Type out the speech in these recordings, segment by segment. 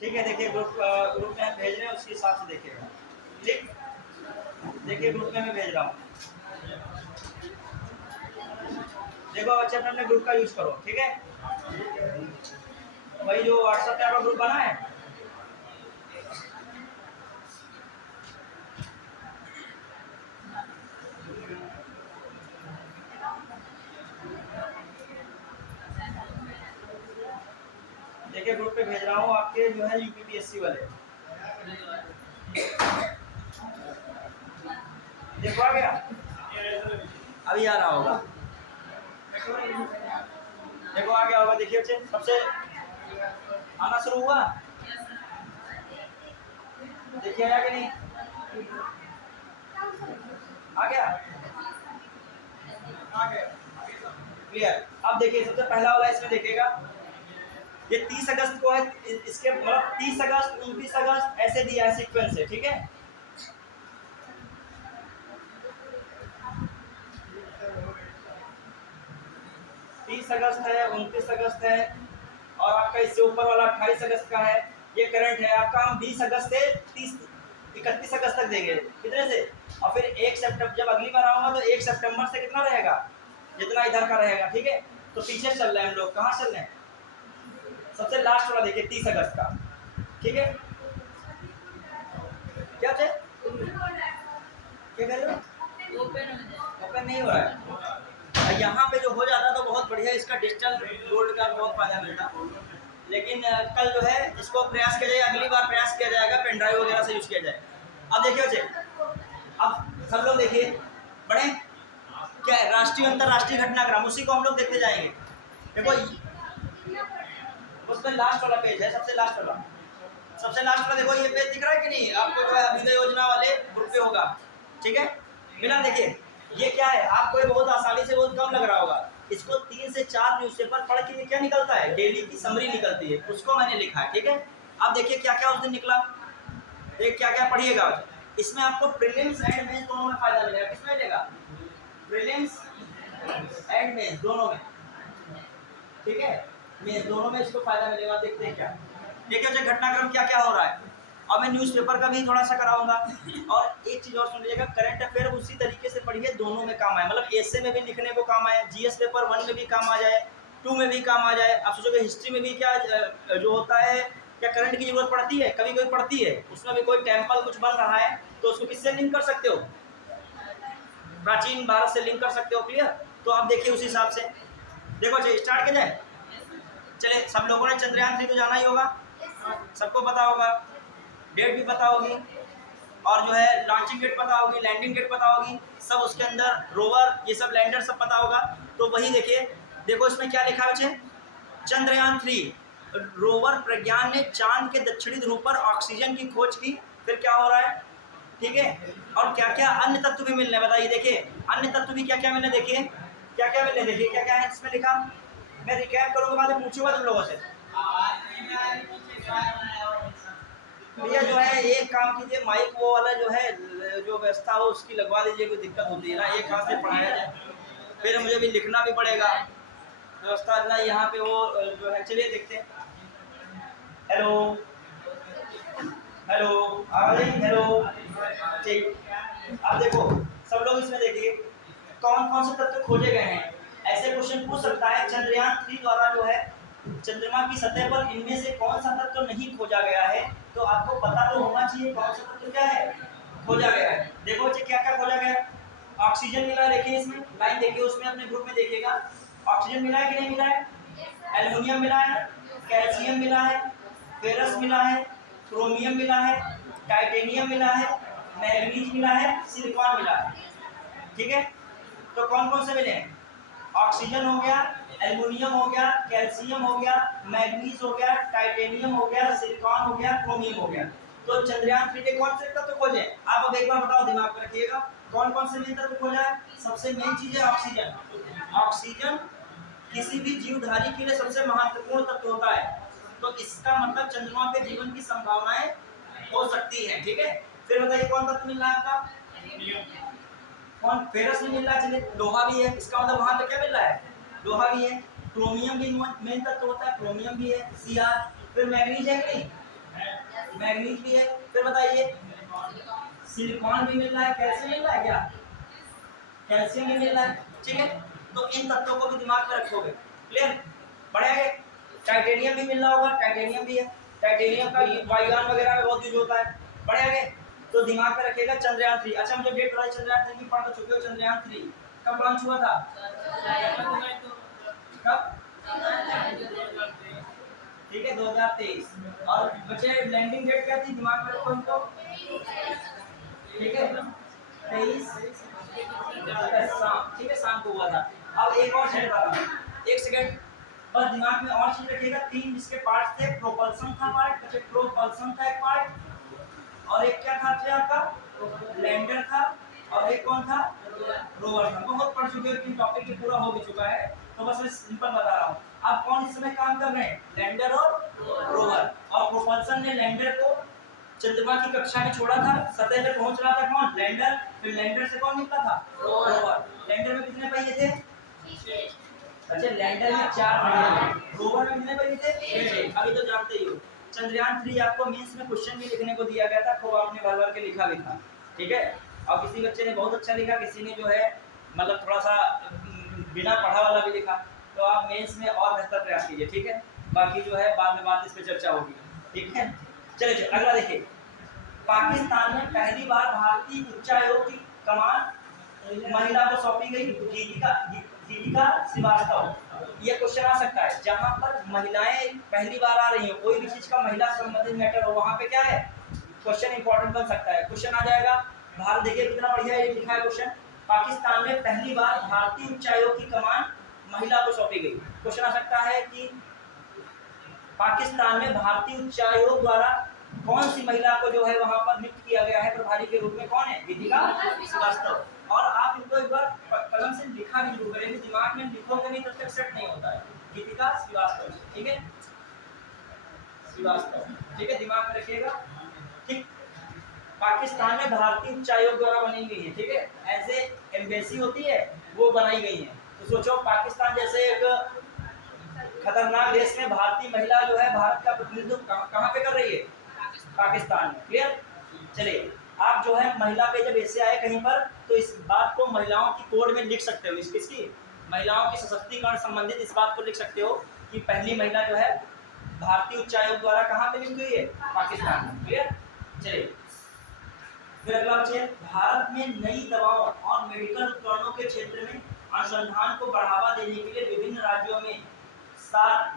ठीक है, देखिए ग्रुप में हम भेज रहे हैं, उसके हिसाब से देखिएगा। ठीक, देखिए ग्रुप में मैं भेज रहा हूँ। देखो बच्चे अपने ग्रुप का यूज करो, ठीक है। वही जो व्हाट्सएप पे आपका ग्रुप बना है, देखिए ग्रुप पे भेज रहा हूँ आपके जो है यूपीपीएससी वाले। देखो आ गया, अभी आ रहा होगा। देखो आ गया होगा, देखिए बच्चे सबसे आना शुरू हुआ, देखिए आया कि नहीं, आ गया, आ गया, क्लियर। अब देखिए सबसे पहला वाला इसमें देखिएगा, ये 30 अगस्त को है, इसके मतलब 30 अगस्त 29 अगस्त ऐसे दिया है सीक्वेंस से, ठीक है। तीस अगस्त है, 29 अगस्त है, और आपका इससे ऊपर वाला 28 अगस्त का है। ये करंट है आपका, हम 20 अगस्त से 31 अगस्त तक देंगे, कितने से, और फिर 1 सितंबर जब अगली बार आऊंगा तो 1 सितंबर से कितना रहेगा, जितना इधर का रहेगा, ठीक है। तो पीछे चल रहे हैं हम लोग, कहाँ चल रहे हैं, सबसे लास्ट वाला देखिए 30 अगस्त का, ठीक है। क्या थे, क्या कह रहे हो, ओपन नहीं हो रहा है। यहाँ पे जो हो जाता तो बहुत बढ़िया, इसका डिजिटल बोर्ड का बहुत फायदा मिलता, लेकिन कल जो है इसको प्रयास किया जाएगा, अगली बार प्रयास किया जाएगा पेन ड्राइव वगैरह से यूज किया जाए। अब देखिए बच्चे, अब सब लोग देखिए, बड़े क्या है, राष्ट्रीय अंतरराष्ट्रीय घटनाक्रम, उसी को हम लोग देखते जाएंगे। देखो उसमें लास्ट वाला पेज है, सबसे लास्ट वाला, सबसे लास्ट वाला देखो, ये पेज दिख रहा है कि नहीं आपको, जो है अभ्युदय योजना वाले ग्रुप पे होगा, ठीक है। मिला, देखिए ये क्या है, आपको ये बहुत आसानी से बहुत कम लग रहा होगा, इसको 3 से 4 न्यूज़पेपर पढ़ के क्या निकलता है, डेली की समरी निकलती है, उसको मैंने लिखा है, ठीक है। अब देखिए क्या क्या उस दिन निकला, देख क्या क्या पढ़िएगा। इसमें आपको प्रीलिम्स एंड मेंस दोनों में फायदा मिलेगा, किसमें मिलेगा, प्रीलिम्स एंड मेंस दोनों में, ठीक है, मेंस दोनों में इसको फायदा मिलेगा। देखते हैं क्या, देखिए घटनाक्रम क्या क्या हो रहा है, और मैं न्यूज़पेपर का भी थोड़ा सा कराऊंगा। और एक चीज़ और सुन लीजिएगा, करंट अफेयर उसी तरीके से पढ़िए, दोनों में काम आए, मतलब एसे में भी लिखने को काम आए, जीएस पेपर 1 में भी काम आ जाए, 2 में भी काम आ जाए। आप सोचोगे हिस्ट्री में भी क्या जो होता है, क्या करंट की जरूरत पड़ती है, कभी कोई पड़ती है, उसमें भी कोई टेम्पल कुछ बन रहा है तो उसको किससे लिंक कर सकते हो, प्राचीन भारत से लिंक कर सकते हो, क्लियर। तो आप देखिए उस हिसाब से, देखो चलिए स्टार्ट किया जाए। चले, सब लोगों ने चंद्रयान 3 तो जाना ही होगा, सबको पता होगा, डेट भी पता होगी, और जो है लॉन्चिंग डेट पता होगी, लैंडिंग डेट पता होगी, सब उसके अंदर रोवर ये सब लैंडर सब पता होगा। तो वही देखिए, देखो इसमें क्या लिखा है बच्चे, चंद्रयान 3 रोवर प्रज्ञान ने चांद के दक्षिणी ध्रुव पर ऑक्सीजन की खोज की। फिर क्या हो रहा है, ठीक है, और क्या क्या अन्य तत्व भी मिलने, बताइए, देखिए अन्य तत्व भी क्या क्या मिलने, देखिए क्या क्या मिलने, देखिए क्या क्या है इसमें लिखा। मैं रिकैप करूंगा, बाद में पूछूंगा तुम लोगों से। भैया जो है एक काम कीजिए, माइक वो वाला जो है जो व्यवस्था हो उसकी लगवा दीजिए, कोई दिक्कत होती है ना, एक हाथ से पढ़ाया जाए, फिर मुझे भी लिखना भी पड़ेगा, व्यवस्था ना यहाँ पे वो जो है। चलिए देखते हैं, हेलो हेलो, आवाज आई, हेलो, ठीक। अब देखो सब लोग इसमें देखिए कौन कौन से तत्व खोजे गए हैं, ऐसे क्वेश्चन पूछ सकता है। चंद्रयान 3 द्वारा जो है चंद्रमा की सतह पर इनमें से कौन सा तत्व नहीं खोजा गया है, तो आपको पता तो होना चाहिए कौन सा तत्व क्या है खोजा गया है। देखो बच्चे क्या क्या खोजा गया, ऑक्सीजन मिला है, देखिए इसमें लाइन देखिए, उसमें अपने ग्रुप में देखिएगा ऑक्सीजन मिला है कि नहीं मिला है, एल्युमिनियम मिला है, कैल्शियम मिला है, फेरस मिला है, क्रोमियम मिला है, टाइटेनियम मिला है, मैग्नीज मिला है, सिलिकॉन मिला है, ठीक है। तो कौन कौन से मिले हैं, ऑक्सीजन हो गया, एल्युमिनियम हो गया, कैल्शियम हो गया, मैग्नीज हो गया, टाइटेनियम हो गया, सिलिकॉन हो गया, क्रोमियम हो गया। तो चंद्रयान 3 ने कौन से तत्व खोजे, आप अब एक बार बताओ, दिमाग में रखिएगा कौन कौन से मेन तत्व खोजा है। सबसे मेन चीज है ऑक्सीजन, ऑक्सीजन किसी भी जीवधारी के लिए सबसे महत्वपूर्ण तत्व होता है, तो इसका मतलब चंद्रमा पे जीवन की संभावनाएं हो सकती है, ठीक है। फिर बताइए कौन तत्व मिल रहा है आपका, कौन, फेरस नहीं मिल रहा है, चलिए लोहा भी है, इसका मतलब वहां पे क्या मिल रहा है, लोहा भी है, क्रोमियम भी मेन तत्व होता है, क्रोमियम भी है, Cr। फिर मैग्नीज है कि नहीं, मैग्नीज भी है। फिर बताइए सिलिकॉन भी मिल रहा है, कैल्शियम मिल रहा है क्या, कैल्शियम भी मिल रहा है, ठीक है। तो इन तत्वों को भी दिमाग में रखोगे, क्लियर, बढ़ेंगे। टाइटेनियम भी मिल रहा होगा, टाइटेनियम भी है, टाइटेनियम का वायुयान वगैरह में बहुत यूज होता है, बढ़ेंगे। तो दिमाग में रखिएगा चंद्रयान 3। अच्छा मुझे डेट बताइए, चंद्रयान 3 की पढ़ चुके हो, चंद्रयान 3 कब लॉन्च हुआ था, कब, ठीक है 2023। और बच्चे लैंडिंग डेट क्या थी, दिमाग में रखो इनको, ठीक है 23 शाम, ठीक है शाम को हुआ था। अब एक और चीज बता रहा हूँ, एक सेकंड बस दिमाग में और चीज रखिएगा, 3 जिसके पार्ट थे, प्रोपल्सन था पार्ट, बच्चे प्रोपल्सन था एक पार्ट, और एक क्या था बच्चे आपका लैंडर था, और एक कौन था रोवर था। बहुत पढ़ चुके हो, लेकिन टॉपिक ये पूरा हो भी चुका है, तो बस मैं सिंपल बता रहा हूँ। आप कौन इस समय काम कर रहे हैं, लैंडर और रोवर। और प्रोपल्सन ने लैंडर को चंद्रमा की कक्षा में छोड़ा था, सतह पर पहुंच रहा था कौन, लैंडर, फिर लैंडर से कौन निकला था, रोवर। लैंडर में कितने पहिए थे, अच्छा लैंडर में 4 पहिए, रोवर में कितने पहिए थे, 6। अभी तो जानते ही हो। चंद्रयान 3 आपको मेंस में क्वेश्चन भी लिखने को दिया गया था, खूब आपने भर भर के लिखा भी था, ठीक है। और किसी बच्चे ने बहुत अच्छा लिखा, किसी ने जो है मतलब थोड़ा सा बिना पढ़ा वाला भी लिखा, तो आप मेंस में और बेहतर प्रयास कीजिए, ठीक है। बाकी जो है बाद में बात इस पर चर्चा होगी, ठीक है। चलिए अगला देखिए, पाकिस्तान में पहली बार भारतीय उच्चायोग की कमान महिला को सौंपी गई, दीपिका श्रीवास्तव। ये क्वेश्चन आ सकता है, जहां पर महिलाएं पहली बार आ रही हो, कोई भी चीज का महिला से संबंधित मैटर हो, वहां पे क्या है क्वेश्चन इंपॉर्टेंट बन सकता है। क्वेश्चन आ जाएगा भारत, देखिए कितना बढ़िया ये लिखा है क्वेश्चन, पाकिस्तान में पहली बार भारतीय उच्चायोग की कमान महिला को सौंपी गई। क्वेश्चन आ सकता है कि पाकिस्तान में भारतीय उच्चायोग द्वारा कौन सी महिला को जो है वहां पर नियुक्त किया गया है प्रभारी के रूप में, कौन है, दीपिका श्रीवास्तव। और आप इनको एक बार कलम से लिखा भी जरूर करेंगे, दिमाग में लिखोगे नहीं तब तक सेट नहीं होता है, दीपिका श्रीवास्तव, ठीक है श्रीवास्तव, ठीक है दिमाग में रखिएगा, ठीक। पाकिस्तान में भारतीय उच्चायोग द्वारा बनी गई है, ठीक है, एज ए एम्बेसी होती है वो बनाई गई है। तो सोचो पाकिस्तान जैसे एक खतरनाक देश में भारतीय महिला जो है भारत का प्रतिनिधित्व कहाँ पे कर रही है, पाकिस्तान में, क्लियर। चलिए आप जो है महिला पे जब ऐसे आए कहीं पर, तो इस बात को महिलाओं की कोड में लिख सकते हो, किसकी, महिलाओं के सशक्तिकरण संबंधित इस बात को लिख सकते हो कि पहली महिला जो है भारतीय उच्चायोग द्वारा कहाँ पे नियुक्त हुई है, पाकिस्तान में, क्लियर। चलिए फिर अगला बच्चे, भारत में नई दवाओं और मेडिकल उपकरणों के क्षेत्र में अनुसंधान को बढ़ावा देने के लिए विभिन्न राज्यों में 7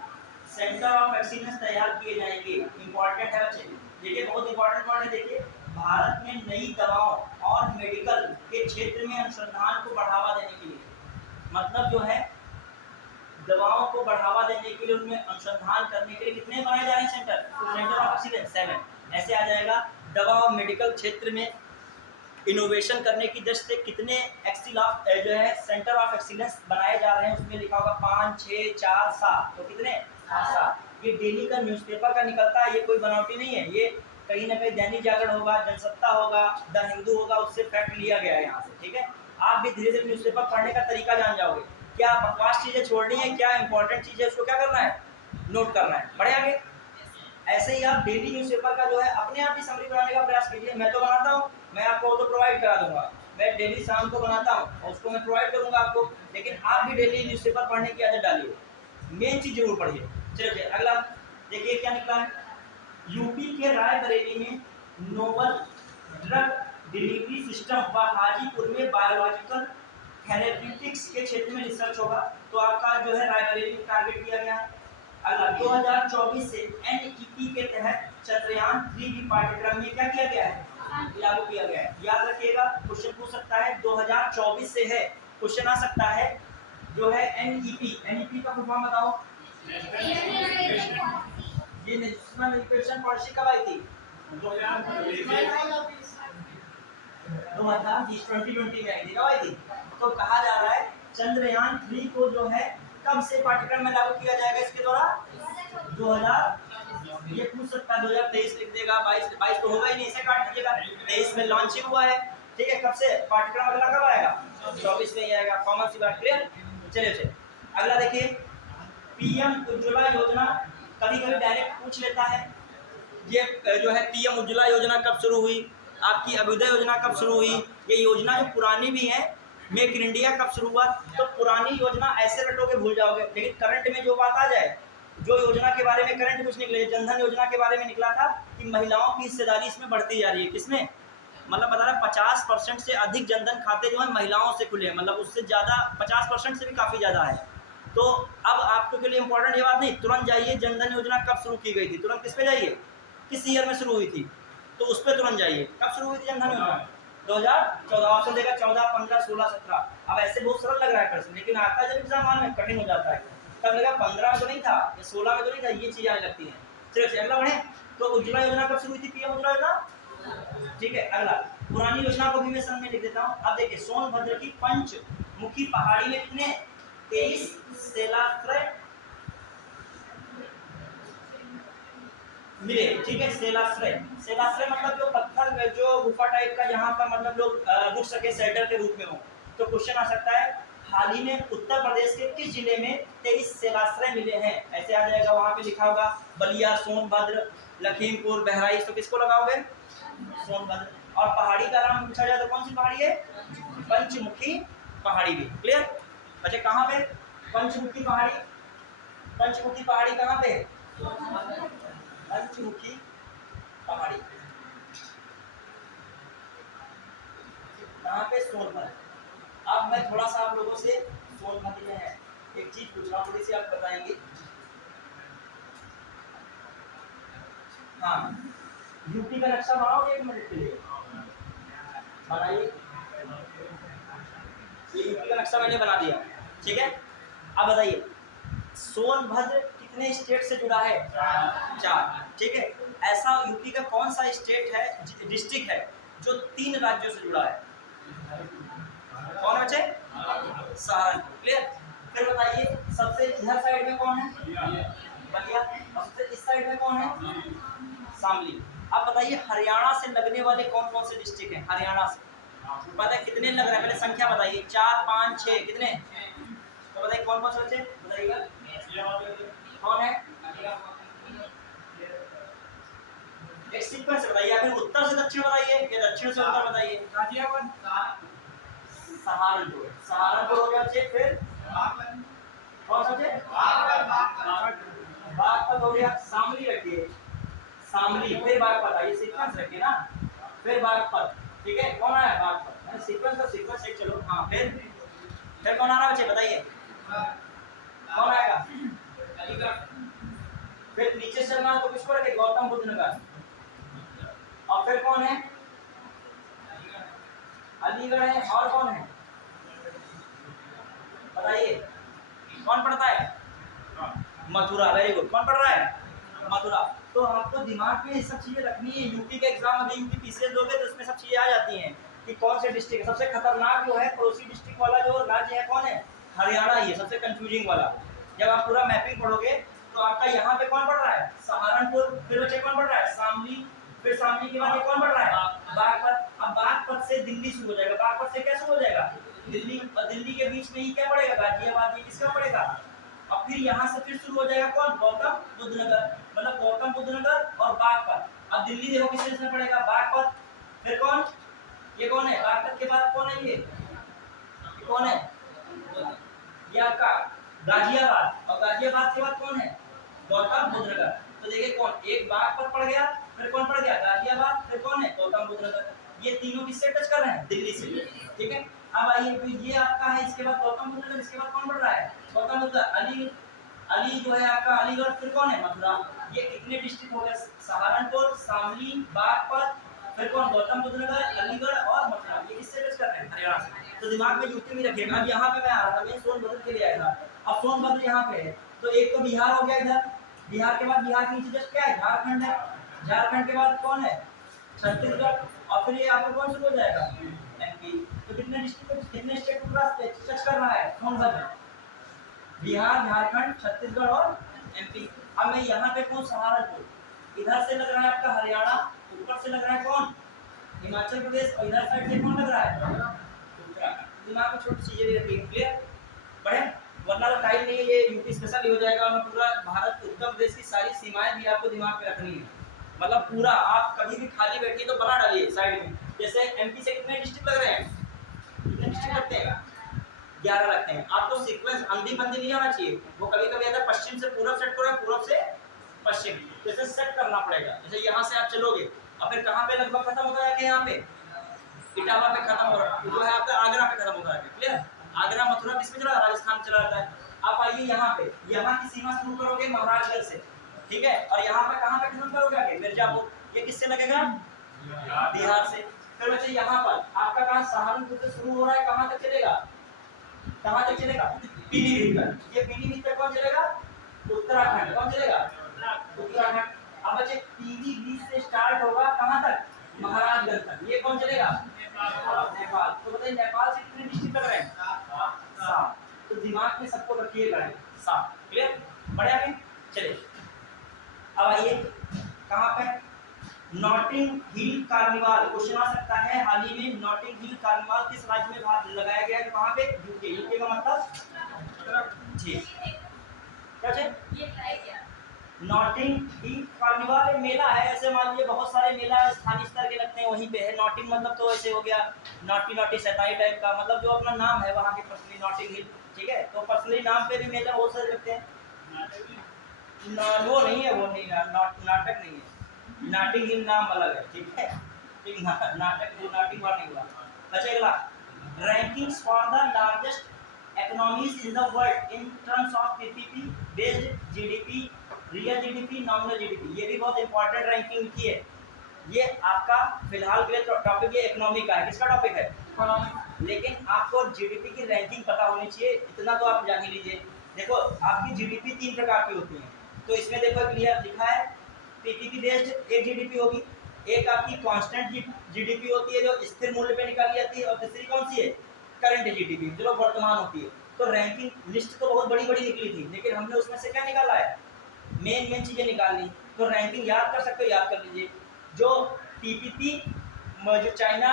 सेंटर ऑफ एक्सीलेंस तैयार किए जाएंगे। इंपॉर्टेंट है बच्चे, देखिए बहुत इंपॉर्टेंट पॉइंट है, देखिए भारत में नई दवाओं और मेडिकल के क्षेत्र में अनुसंधान को बढ़ावा देने के लिए, मतलब जो है दवाओं को बढ़ावा देने के लिए उनमें अनुसंधान करने के लिए कितने बनाए जा रहे हैं सेंटर, सेंटर ऑफ एक्सीलेंस 7। ऐसे आ जाएगा दवा और मेडिकल क्षेत्र में इनोवेशन करने की दृष्टि से कितने जो है सेंटर ऑफ एक्सीलेंस बनाए जा रहे हैं, उसमें लिखा होगा 5, 6, 4, 7, तो कितने 7। ये डेली का न्यूज़पेपर का निकलता है, ये कोई बनावटी नहीं है, ये कहीं ना कहीं दैनिक जागरण होगा, जनसत्ता होगा, द हिंदू होगा, उससे फैक्ट लिया गया है यहाँ से, ठीक है। आप भी धीरे धीरे न्यूज़पेपर पढ़ने का तरीका जान जाओगे, क्या बकवास चीजें छोड़नी है, क्या इंपॉर्टेंट चीजें उसको क्या करना है, नोट करना है, बढ़े आगे। ऐसे ही आप डेली न्यूज़पेपर का जो है अपने आप ही समरी बनाने का प्रयास कीजिए। मैं तो बनाता हूँ, मैं आपको तो प्रोवाइड करा दूंगा, मैं डेली शाम को बनाता हूँ और उसको मैं प्रोवाइड करूंगा आपको, लेकिन आप भी डेली न्यूज़पेपर पढ़ने की आदत डालिए, मेन चीज जरूर पढ़िए। चलिए अगला देखिए क्या निकला है, यूपी के रायबरेली में नोवल ड्रग डिलीवरी सिस्टम व हाजीपुर में बायोलॉजिकल थेरेप्यूटिक्स के क्षेत्र में रिसर्च होगा। तो आपका जो है रायबरेली में टारगेट किया गया है। अगला 2024 से एनईपी के तहत चंद्रयान 3 की पाठ्यक्रम में क्या किया गया है, लागू किया गया है। याद रखिएगा क्वेश्चन पूछ सकता है 2024 से है, क्वेश्चन आ सकता है जो है एनईपी, एनईपी का फुल फॉर्म बताओ, ये नेशनल एजुकेशन पॉलिसी कब आई थी, 2020 में आई थी, कब आई थी। तो कहा जा रहा है चंद्रयान 3 को जो है कब से पाठ्यक्रम में लागू किया जाएगा, इसके द्वारा 2000, ये पूछ सकता है 2023 लिख देगा, 22 तो होगा ही नहीं, इसे काट दीजिएगा, 23 में लॉन्च ही हुआ है, ठीक है। कब से पाठ्यक्रम अगला कब आएगा, 24 में ही आएगा, कॉमन सी बात, क्लियर। चलिए अगला देखिए, पीएम उज्ज्वला योजना कभी कभी डायरेक्ट पूछ लेता है, ये जो है पीएम उज्ज्वला योजना कब शुरू हुई, आपकी अभ्युदय योजना कब शुरू हुई, ये योजना जो पुरानी भी है, मेक इन इंडिया कब शुरू हुआ। तो पुरानी योजना ऐसे रटोगे भूल जाओगे, लेकिन करंट में जो बात आ जाए, जो योजना के बारे में करंट कुछ निकले, जनधन योजना के बारे में निकला था कि महिलाओं की हिस्सेदारी इसमें बढ़ती जा रही है। किसमें, मतलब बता रहा 50% से अधिक जनधन खाते जो है महिलाओं से खुले, मतलब उससे ज़्यादा 50% से भी काफ़ी ज़्यादा है। तो अब आपके के लिए इंपॉर्टेंट ये बात नहीं, तुरंत जाइए जनधन योजना कब शुरू की गई थी, तुरंत किस पे जाइए, किस ईयर में शुरू हुई थी, तो उस पर तुरंत जाइए। कब शुरू हुई थी जनधन योजना, 2014। ऑप्शन देगा 14, 15, 16, 17। अब ऐसे बहुत सरल लग रहा है प्रश्न, लेकिन आता है जब एग्जाम में कठिन हो जाता है। तब लगा 15 में तो नहीं था, या 16 में तो नहीं था, ये चीज़ आने लगती है। चलिए अगला बढ़े। तो उज्ज्वला योजना कब शुरू हुई थी, पीएम उज्ज्वला योजना, ठीक है। अगला पुरानी योजना को भी मैं संग में लिख देता हूँ। अब देखिए सोनभद्र की पंचमुखी पहाड़ी में कितने 23 सेलाश्रय मिले, ठीक है। सेलाश्रय, सेलाश्रय मतलब जो पत्थर, जो गुफा टाइप का, जहाँ पर मतलब लोग रुक सके शेल्टर के रूप में हो। तो क्वेश्चन आ सकता है हाल ही में उत्तर प्रदेश के किस जिले में 23 सेलाश्रय मिले हैं, ऐसे आ जाएगा। वहां पे लिखा होगा बलिया, सोनभद्र, लखीमपुर, बहराइच, तो किसको लगाओगे, सोनभद्र। और पहाड़ी का नाम पूछा जाए तो कौन सी पहाड़ी है, पंचमुखी पहाड़ी भी। क्लियर बच्चे, कहाँ पे पंचमुखी पहाड़ी, पंचमुखी पहाड़ी कहाँ पे, पंचमुखी पहाड़ी कहाँ पे, सोनभद्र। अब मैं थोड़ा सा आप लोगों से सोनभद्र में है एक चीज पूछ रहा हूँ, थोड़ी सी आप बताएंगे। हाँ, यूपी का नक्शा बनाओगे 1 मिनट के लिए, बनाइए। ये यूपी का नक्शा मैंने बना दिया, ठीक है। अब बताइए सोनभद्र कितने स्टेट से जुड़ा है, 4, ठीक है। ऐसा यूपी का कौन सा स्टेट है, डिस्ट्रिक्ट है, जो 3 राज्यों से जुड़ा है, कौन बचे, सहारनपुर। क्लियर। फिर बताइए सबसे इधर साइड में कौन है, बलिया। और सबसे इस साइड में कौन है, शामली। अब बताइए हरियाणा से लगने वाले कौन कौन से डिस्ट्रिक्ट हैं, हरियाणा से पता है कितने लग रहे हैं, पहले संख्या बताइए, 4, 5, 6, कितने, तो बताइए कौन कौन से बचे, बताइएगा कौन है, एक सीक्वेंस से बताइए, फिर उत्तर से दक्षिण बताइए या दक्षिण से उत्तर बताइए। सहारनपुर, सहारनपुर हो गया चेक। फिर कौन सा चेक, बागपत हो गया। शामली रखिए, शामली, फिर बागपत, आइए सीक्वेंस रखिए ना, फिर बागपत, ठीक है। कौन आया, बागपत, सीक्वेंस का सीक्वेंस एक, चलो हाँ। फिर कौन आ रहा बच्चे बताइए, कौन आएगा, फिर नीचे चलना तो किसको रखे, गौतम बुद्ध नगर। और फिर कौन है, अलीगढ़ है। और कौन है बताइए, कौन पढ़ता है, मथुरा। वेरी गुड, कौन पढ़ रहा है, मथुरा। तो आपको दिमाग में ये सब चीजें रखनी है। यूपी का एग्जाम अभी यूपी पीसीएस दोगे तो उसमें सब चीजें आ जाती हैं कि कौन से डिस्ट्रिक्ट, सबसे खतरनाक जो है पड़ोसी डिस्ट्रिक्ट वाला जो राज्य है कौन है, हरियाणा ही है, सबसे कंफ्यूजिंग वाला। जब आप पूरा मैपिंग पढ़ोगे तो आपका यहाँ पे कौन पढ़ रहा है, सहारनपुर। फिर बच्चे कौन पढ़ रहा है, शामली। फिर शामली के बाद ये कौन पढ़ रहा है, बागपत। अब बागपत से दिल्ली शुरू हो जाएगा, बागपत से क्या शुरू हो जाएगा, दिल्ली। और दिल्ली के बीच में ही क्या पड़ेगा, गाजियाबाद। ये किसका पड़ेगा। और फिर यहाँ से फिर शुरू हो जाएगा कौन, गौतम बुद्ध नगर, मतलब गौतम बुद्ध नगर और बागपत। अब दिल्ली देखो किस में पड़ेगा, बागपत। फिर कौन, ये कौन है, बागपत के बाद कौन है, ये कौन है, ये आपका गाजियाबाद। और गाजियाबाद के बाद कौन है, गौतम बुद्ध नगर। तो देखिए कौन, एक बागपत पड़ गया, फिर कौन पड़ गया, गाजियाबाद, फिर कौन है, गौतम बुद्ध नगर। ये तीनों किससे टच कर रहे हैं, दिल्ली से, ठीक है। अब आइए फिर ये आपका है, इसके बाद गौतम बुद्ध नगर, इसके बाद कौन पड़ रहा है, गौतम बुद्ध। अली, अली जो है आपका अलीगढ़, फिर कौन है, मथुरा। ये कितने डिस्ट्रिक्ट हो गए, सहारनपुर, शामली, बागपत, फिर कौन, गौतम बुद्ध नगर, अलीगढ़ और मथुरा। ये किससे टच कर रहे हैं, हरियाणा से। तो दिमाग में यूपी में रखिएगा। अब यहाँ पे मैं आ रहा था, मैं सोनभद्र के लिए आया था। अब सोनभद्र यहाँ पे है, तो एक तो बिहार हो गया इधर, बिहार के बाद बिहार के नीचे जस्ट क्या है, झारखंड है। झारखंड के बाद कौन है, छत्तीसगढ़। और फिर ये आपको कौन शुरू हो जाएगा, एमपी। तो कितने डिस्ट्रिक्ट, कितने स्टेट को टच कर रहा है सोनभद्र, बिहार, झारखंड, छत्तीसगढ़ और एमपी। अब मैं यहाँ पे कौन, सहारनपुर। इधर से लग रहा है आपका हरियाणा, ऊपर से लग रहा है कौन, हिमाचल प्रदेश, और इधर साइड से कौन लग रहा है, उत्तराखंड। दिमाग में छोटी चीजें भी रखिए, क्लियर। बढ़े, वरना तो टाइम नहीं है, ये यूपी स्पेशल ही हो जाएगा। और पूरा भारत, उत्तर प्रदेश की सारी सीमाएं भी आपको दिमाग में रखनी है। मतलब पूरा आप कभी भी खाली बैठिए तो बना डालिए साइड में। जैसे एमपी से कितने डिस्ट्रिक्ट लग रहे हैं, कितने डिस्ट्रिक्ट लगते हैं, 11 लगते हैं। आपको सीक्वेंस अंधी बंदी नहीं होना चाहिए, वो कभी कभी आता है पश्चिम से पूरब सेट करो, पूरब से पश्चिम, तो इसे सेट करना पड़ेगा। जैसे यहाँ से आप चलोगे और फिर कहाँ पे लगभग खत्म होता है, यहाँ पे इटावा पे खत्म हो रहा है, जो है आपका आगरा पे खत्म होता है। क्लियर, आगरा मथुरा किस में चला, राजस्थान चला जाता है। आप आइए यहाँ पे, यहाँ की सीमा शुरू करोगे महाराजगढ़ से, ठीक है, और यहाँ पे कहाँ पे खत्म करोगे आगे मिर्जापुर, ये किससे लगेगा, बिहार से। फिर बच्चे यहाँ पर आपका कहाँ सहारनपुर से शुरू हो रहा है, कहाँ तक चलेगा, कहाँ तक चलेगा, पीलीभीत तक। ये पीलीभीत तक कौन चलेगा, उत्तराखंड। कौन चलेगा, उत्तराखंड। अब बच्चे पीलीभीत से स्टार्ट होगा कहाँ तक, महाराजगढ़ तक। ये कौन चलेगा, नेपाल। तो बताइए नेपाल से कितने डिस्ट्रिक्ट लग रहे हैं, 7। तो दिमाग में सबको रखिएगा 7। क्लियर, बढ़िया है। चलिए अब आइए कहाँ पे, नॉटिंग हिल कार्निवाल क्वेश्चन आ सकता है। हाल ही में नॉटिंग हिल कार्निवाल किस राज्य में भाग लगाया गया है, कहाँ पे, यूके। यूके का मतलब ठीक क्या है, ये ट्राई किया। नॉटिंग हिल कार्निवाल एक मेला है, ऐसे मान लीजिए बहुत सारे मेला स्थानीय स्तर के लगते हैं वहीं पे है। नॉटिंग मतलब तो ऐसे हो गया नॉटी नॉटी सताई टाइप का, मतलब जो अपना नाम है वहाँ के पर्सनली नॉटिंग हिल, ठीक है। तो पर्सनली नाम पे भी मेला बहुत सारे लगते हैं। वो नहीं है, वो नहीं, नाटक नहीं है, नॉटिंग हिल नाम अलग है, ठीक है, ठीक। नाटक नॉटिंग वाला नहीं हुआ। अच्छा अगला, rankings for the largest economies in the world in terms of PPP based GDP, real GDP, nominal GDP. ये भी बहुत इंपॉर्टेंट रैंकिंग की है। ये आपका फिलहाल के लिए टॉपिक ये इकोनॉमी का है। किसका टॉपिक है, इकोनॉमी। लेकिन आपको जीडीपी की रैंकिंग पता होनी चाहिए, इतना तो आप जान ही लीजिए। देखो आपकी जीडीपी 3 प्रकार की होती है, तो इसमें देखो क्लियर लिखा है, पीपीपी बेस्ड एक जीडीपी होगी, एक आपकी कांस्टेंट जीडीपी होती है जो स्थिर मूल्य पे निकाली जाती है, और दूसरी कौन सी है, करंट जीडीपी जो वर्तमान होती है। तो रैंकिंग लिस्ट तो बहुत बड़ी बड़ी निकली थी, लेकिन हमने उसमें से क्या निकाला है, मेन चीजें निकालनी। तो रैंकिंग याद कर सकते हो, याद कर लीजिए। जो पीपीपी जो चाइना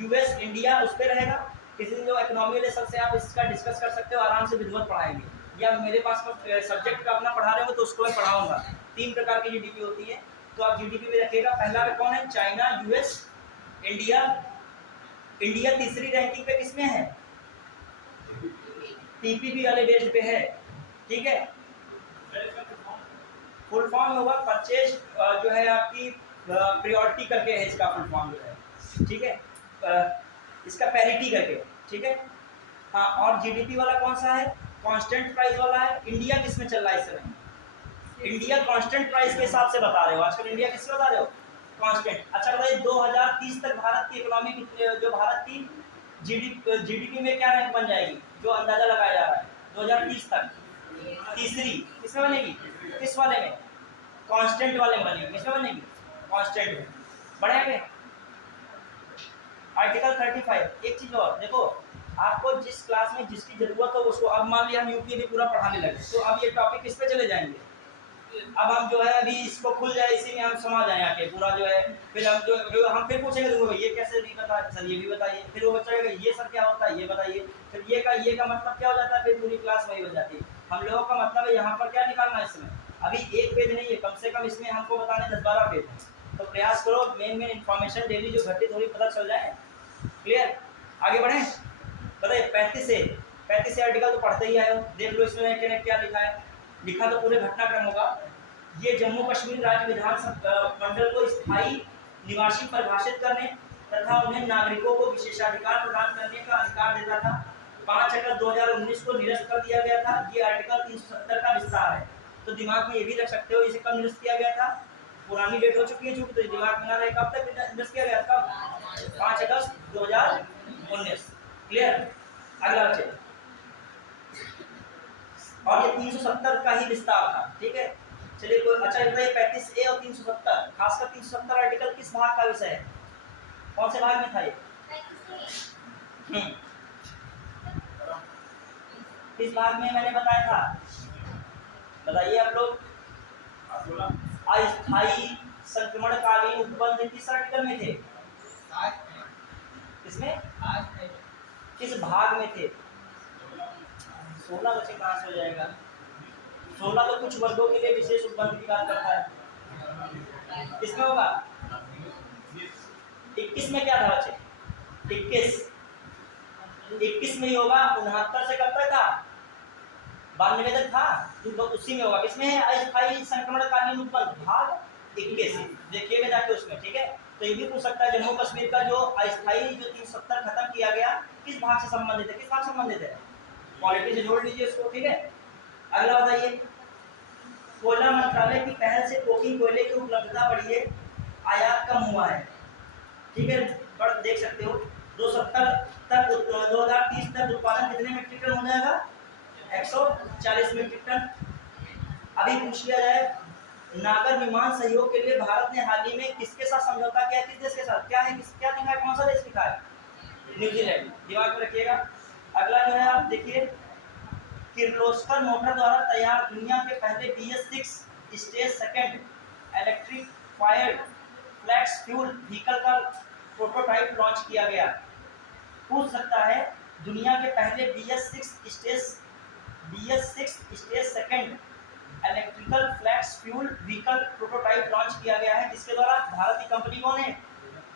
यूएस इंडिया उस पर रहेगा। किसी जो इकोनॉमी वाले सर से आप इसका डिस्कस कर सकते हो, आराम से विधिवत पढ़ाएंगे, या मेरे पास सब्जेक्ट का अपना पढ़ा रहे हो तो उसको मैं पढ़ाऊंगा। 3 प्रकार की जीडीपी होती है, तो आप जीडीपी में रखिएगा। पहला पे कौन है, चाइना यूएस इंडिया। इंडिया तीसरी रैंकिंग पे किसमें है, पीपीपी वाले बेस्ड पे है, ठीक है। फुल फॉर्म होगा परचेज जो है आपकी प्रायोरिटी करके है, इसका फुल फॉर्म जो है, ठीक है, इसका पैरिटी करके, ठीक है। हाँ, और जीडीपी वाला कौन सा है, कांस्टेंट प्राइस वाला है। इंडिया किस में चल रहा है इस समय, इंडिया कांस्टेंट प्राइस के हिसाब से बता रहे हो आजकल, इंडिया किससे बता रहे हो, कांस्टेंट। अच्छा बताइए 2030 तक भारत की इकोनॉमी कितनी, जो भारत की जीडीपी में क्या रैंक बन जाएगी, जो अंदाजा लगाया जा रहा है 2030 तक, तीसरी। किसमें बनेगी, किस वाले में, कांस्टेंट वाले में बनेगी। किसमें बनेगी, कांस्टेंट में। बढ़ेंगे आर्टिकल 35। एक चीज और देखो, आपको जिस क्लास में जिसकी जरूरत हो उसको, अब मान लिया हम यूपी भी पूरा पढ़ाने लगे, तो अब ये टॉपिक किस पे चले जाएंगे, अब हम जो है अभी इसको खुल जाए, इसी में हम समझ आए आके पूरा जो है। फिर हम जो हम फिर पूछेंगे तो ये कैसे नहीं पता सर, ये भी बताइए। फिर वो बच्चा कहेगा ये सर क्या होता है, ये बताइए। फिर ये का मतलब क्या हो जाता है, फिर पूरी क्लास वही बन जाती है। हम लोगों का मतलब है यहाँ पर क्या निकालना है इसमें, अभी एक पेज नहीं है, कम से कम इसमें हमको बताने 10-12 पेज। तो प्रयास करो मेन इन्फॉर्मेशन डेली जो घटी थोड़ी पता चल जाए। क्लियर, आगे बढ़े। बताइए 35 से आर्टिकल तो पढ़ते ही आए हो, देख लो इसमें क्या लिखा है। लिखा तो पूरे घटनाक्रम होगा। ये जम्मू कश्मीर राज्य विधान मंडल को स्थायी निवासी परिभाषित करने तथा उन्हें नागरिकों को विशेषाधिकार प्रदान करने का अधिकार देता था। 5 अगस्त 2019 को निरस्त कर दिया गया था। ये आर्टिकल 370 का विस्तार है, तो दिमाग में ये भी रख सकते हो, इसे कब निरस्त किया गया था, पुरानी डेट हो चुकी है चूंकि, तो दिमाग में ना रहे कब तक निरस्त किया गया था, 5 अगस्त 2019। क्लियर, अगला बच्चे। और ये 370 का ही विस्तार था, ठीक है। चलिए कोई अच्छा बताइए 35A और 370, खासकर 370 आर्टिकल किस भाग का विषय है, कौन से भाग में था ये, किस भाग में मैंने बताया था, बताइए आप लोग। अस्थायी संक्रमणकालीन उपबंध किस आर्टिकल में थे, किसमें, किस भाग में थे, 16 बच्चे कहाँ से हो जाएगा, 16 तो कुछ वर्गों के लिए विशेष उपबंध की बात करता है। किसमें होगा? 21 में क्या था बच्चे? 21 में ही होगा। 69 से कब तक था? 92 तक था, तो उसी में होगा। किसमें है? अस्थायी संक्रमणकालीन उत्पन्न भाग 21 देखिएगा जाके उसमें, ठीक है। तो ये भी पूछ सकता है जम्मू कश्मीर का जो अस्थायी जो 370 खत्म किया गया किस भाग से संबंधित है? किस भाग से संबंधित है? पॉलिटी से जोड़ लीजिए इसको, ठीक है। अगला बताइए, कोयला मंत्रालय की पहल से कोकिंग कोयले की उपलब्धता बढ़ी है, आयात कम हुआ है, ठीक है। पर देख सकते हो 2030 तक उत्पादन कितने मीट्रिक टन हो जाएगा? 140 मीट्रिक टन। अभी पूछ लिया जाए, नागर विमान सहयोग के लिए भारत ने हाल ही में किसके साथ समझौता किया? किस देश के साथ? क्या है, क्या लिखा है, कौन सा देश लिखा है? न्यूजीलैंड, दिमाग में रखिएगा। अगला जो है आप देखिए, किर्लोस्कर मोटर द्वारा तैयार दुनिया के पहले BS6 stage second electric fired flex fuel vehicle का प्रोटोटाइप लॉन्च किया गया। पूछ सकता है, दुनिया के पहले BS6 stage second electrical flex fuel vehicle prototype launch किया गया है, किसके द्वारा? भारत की कंपनी कौन है?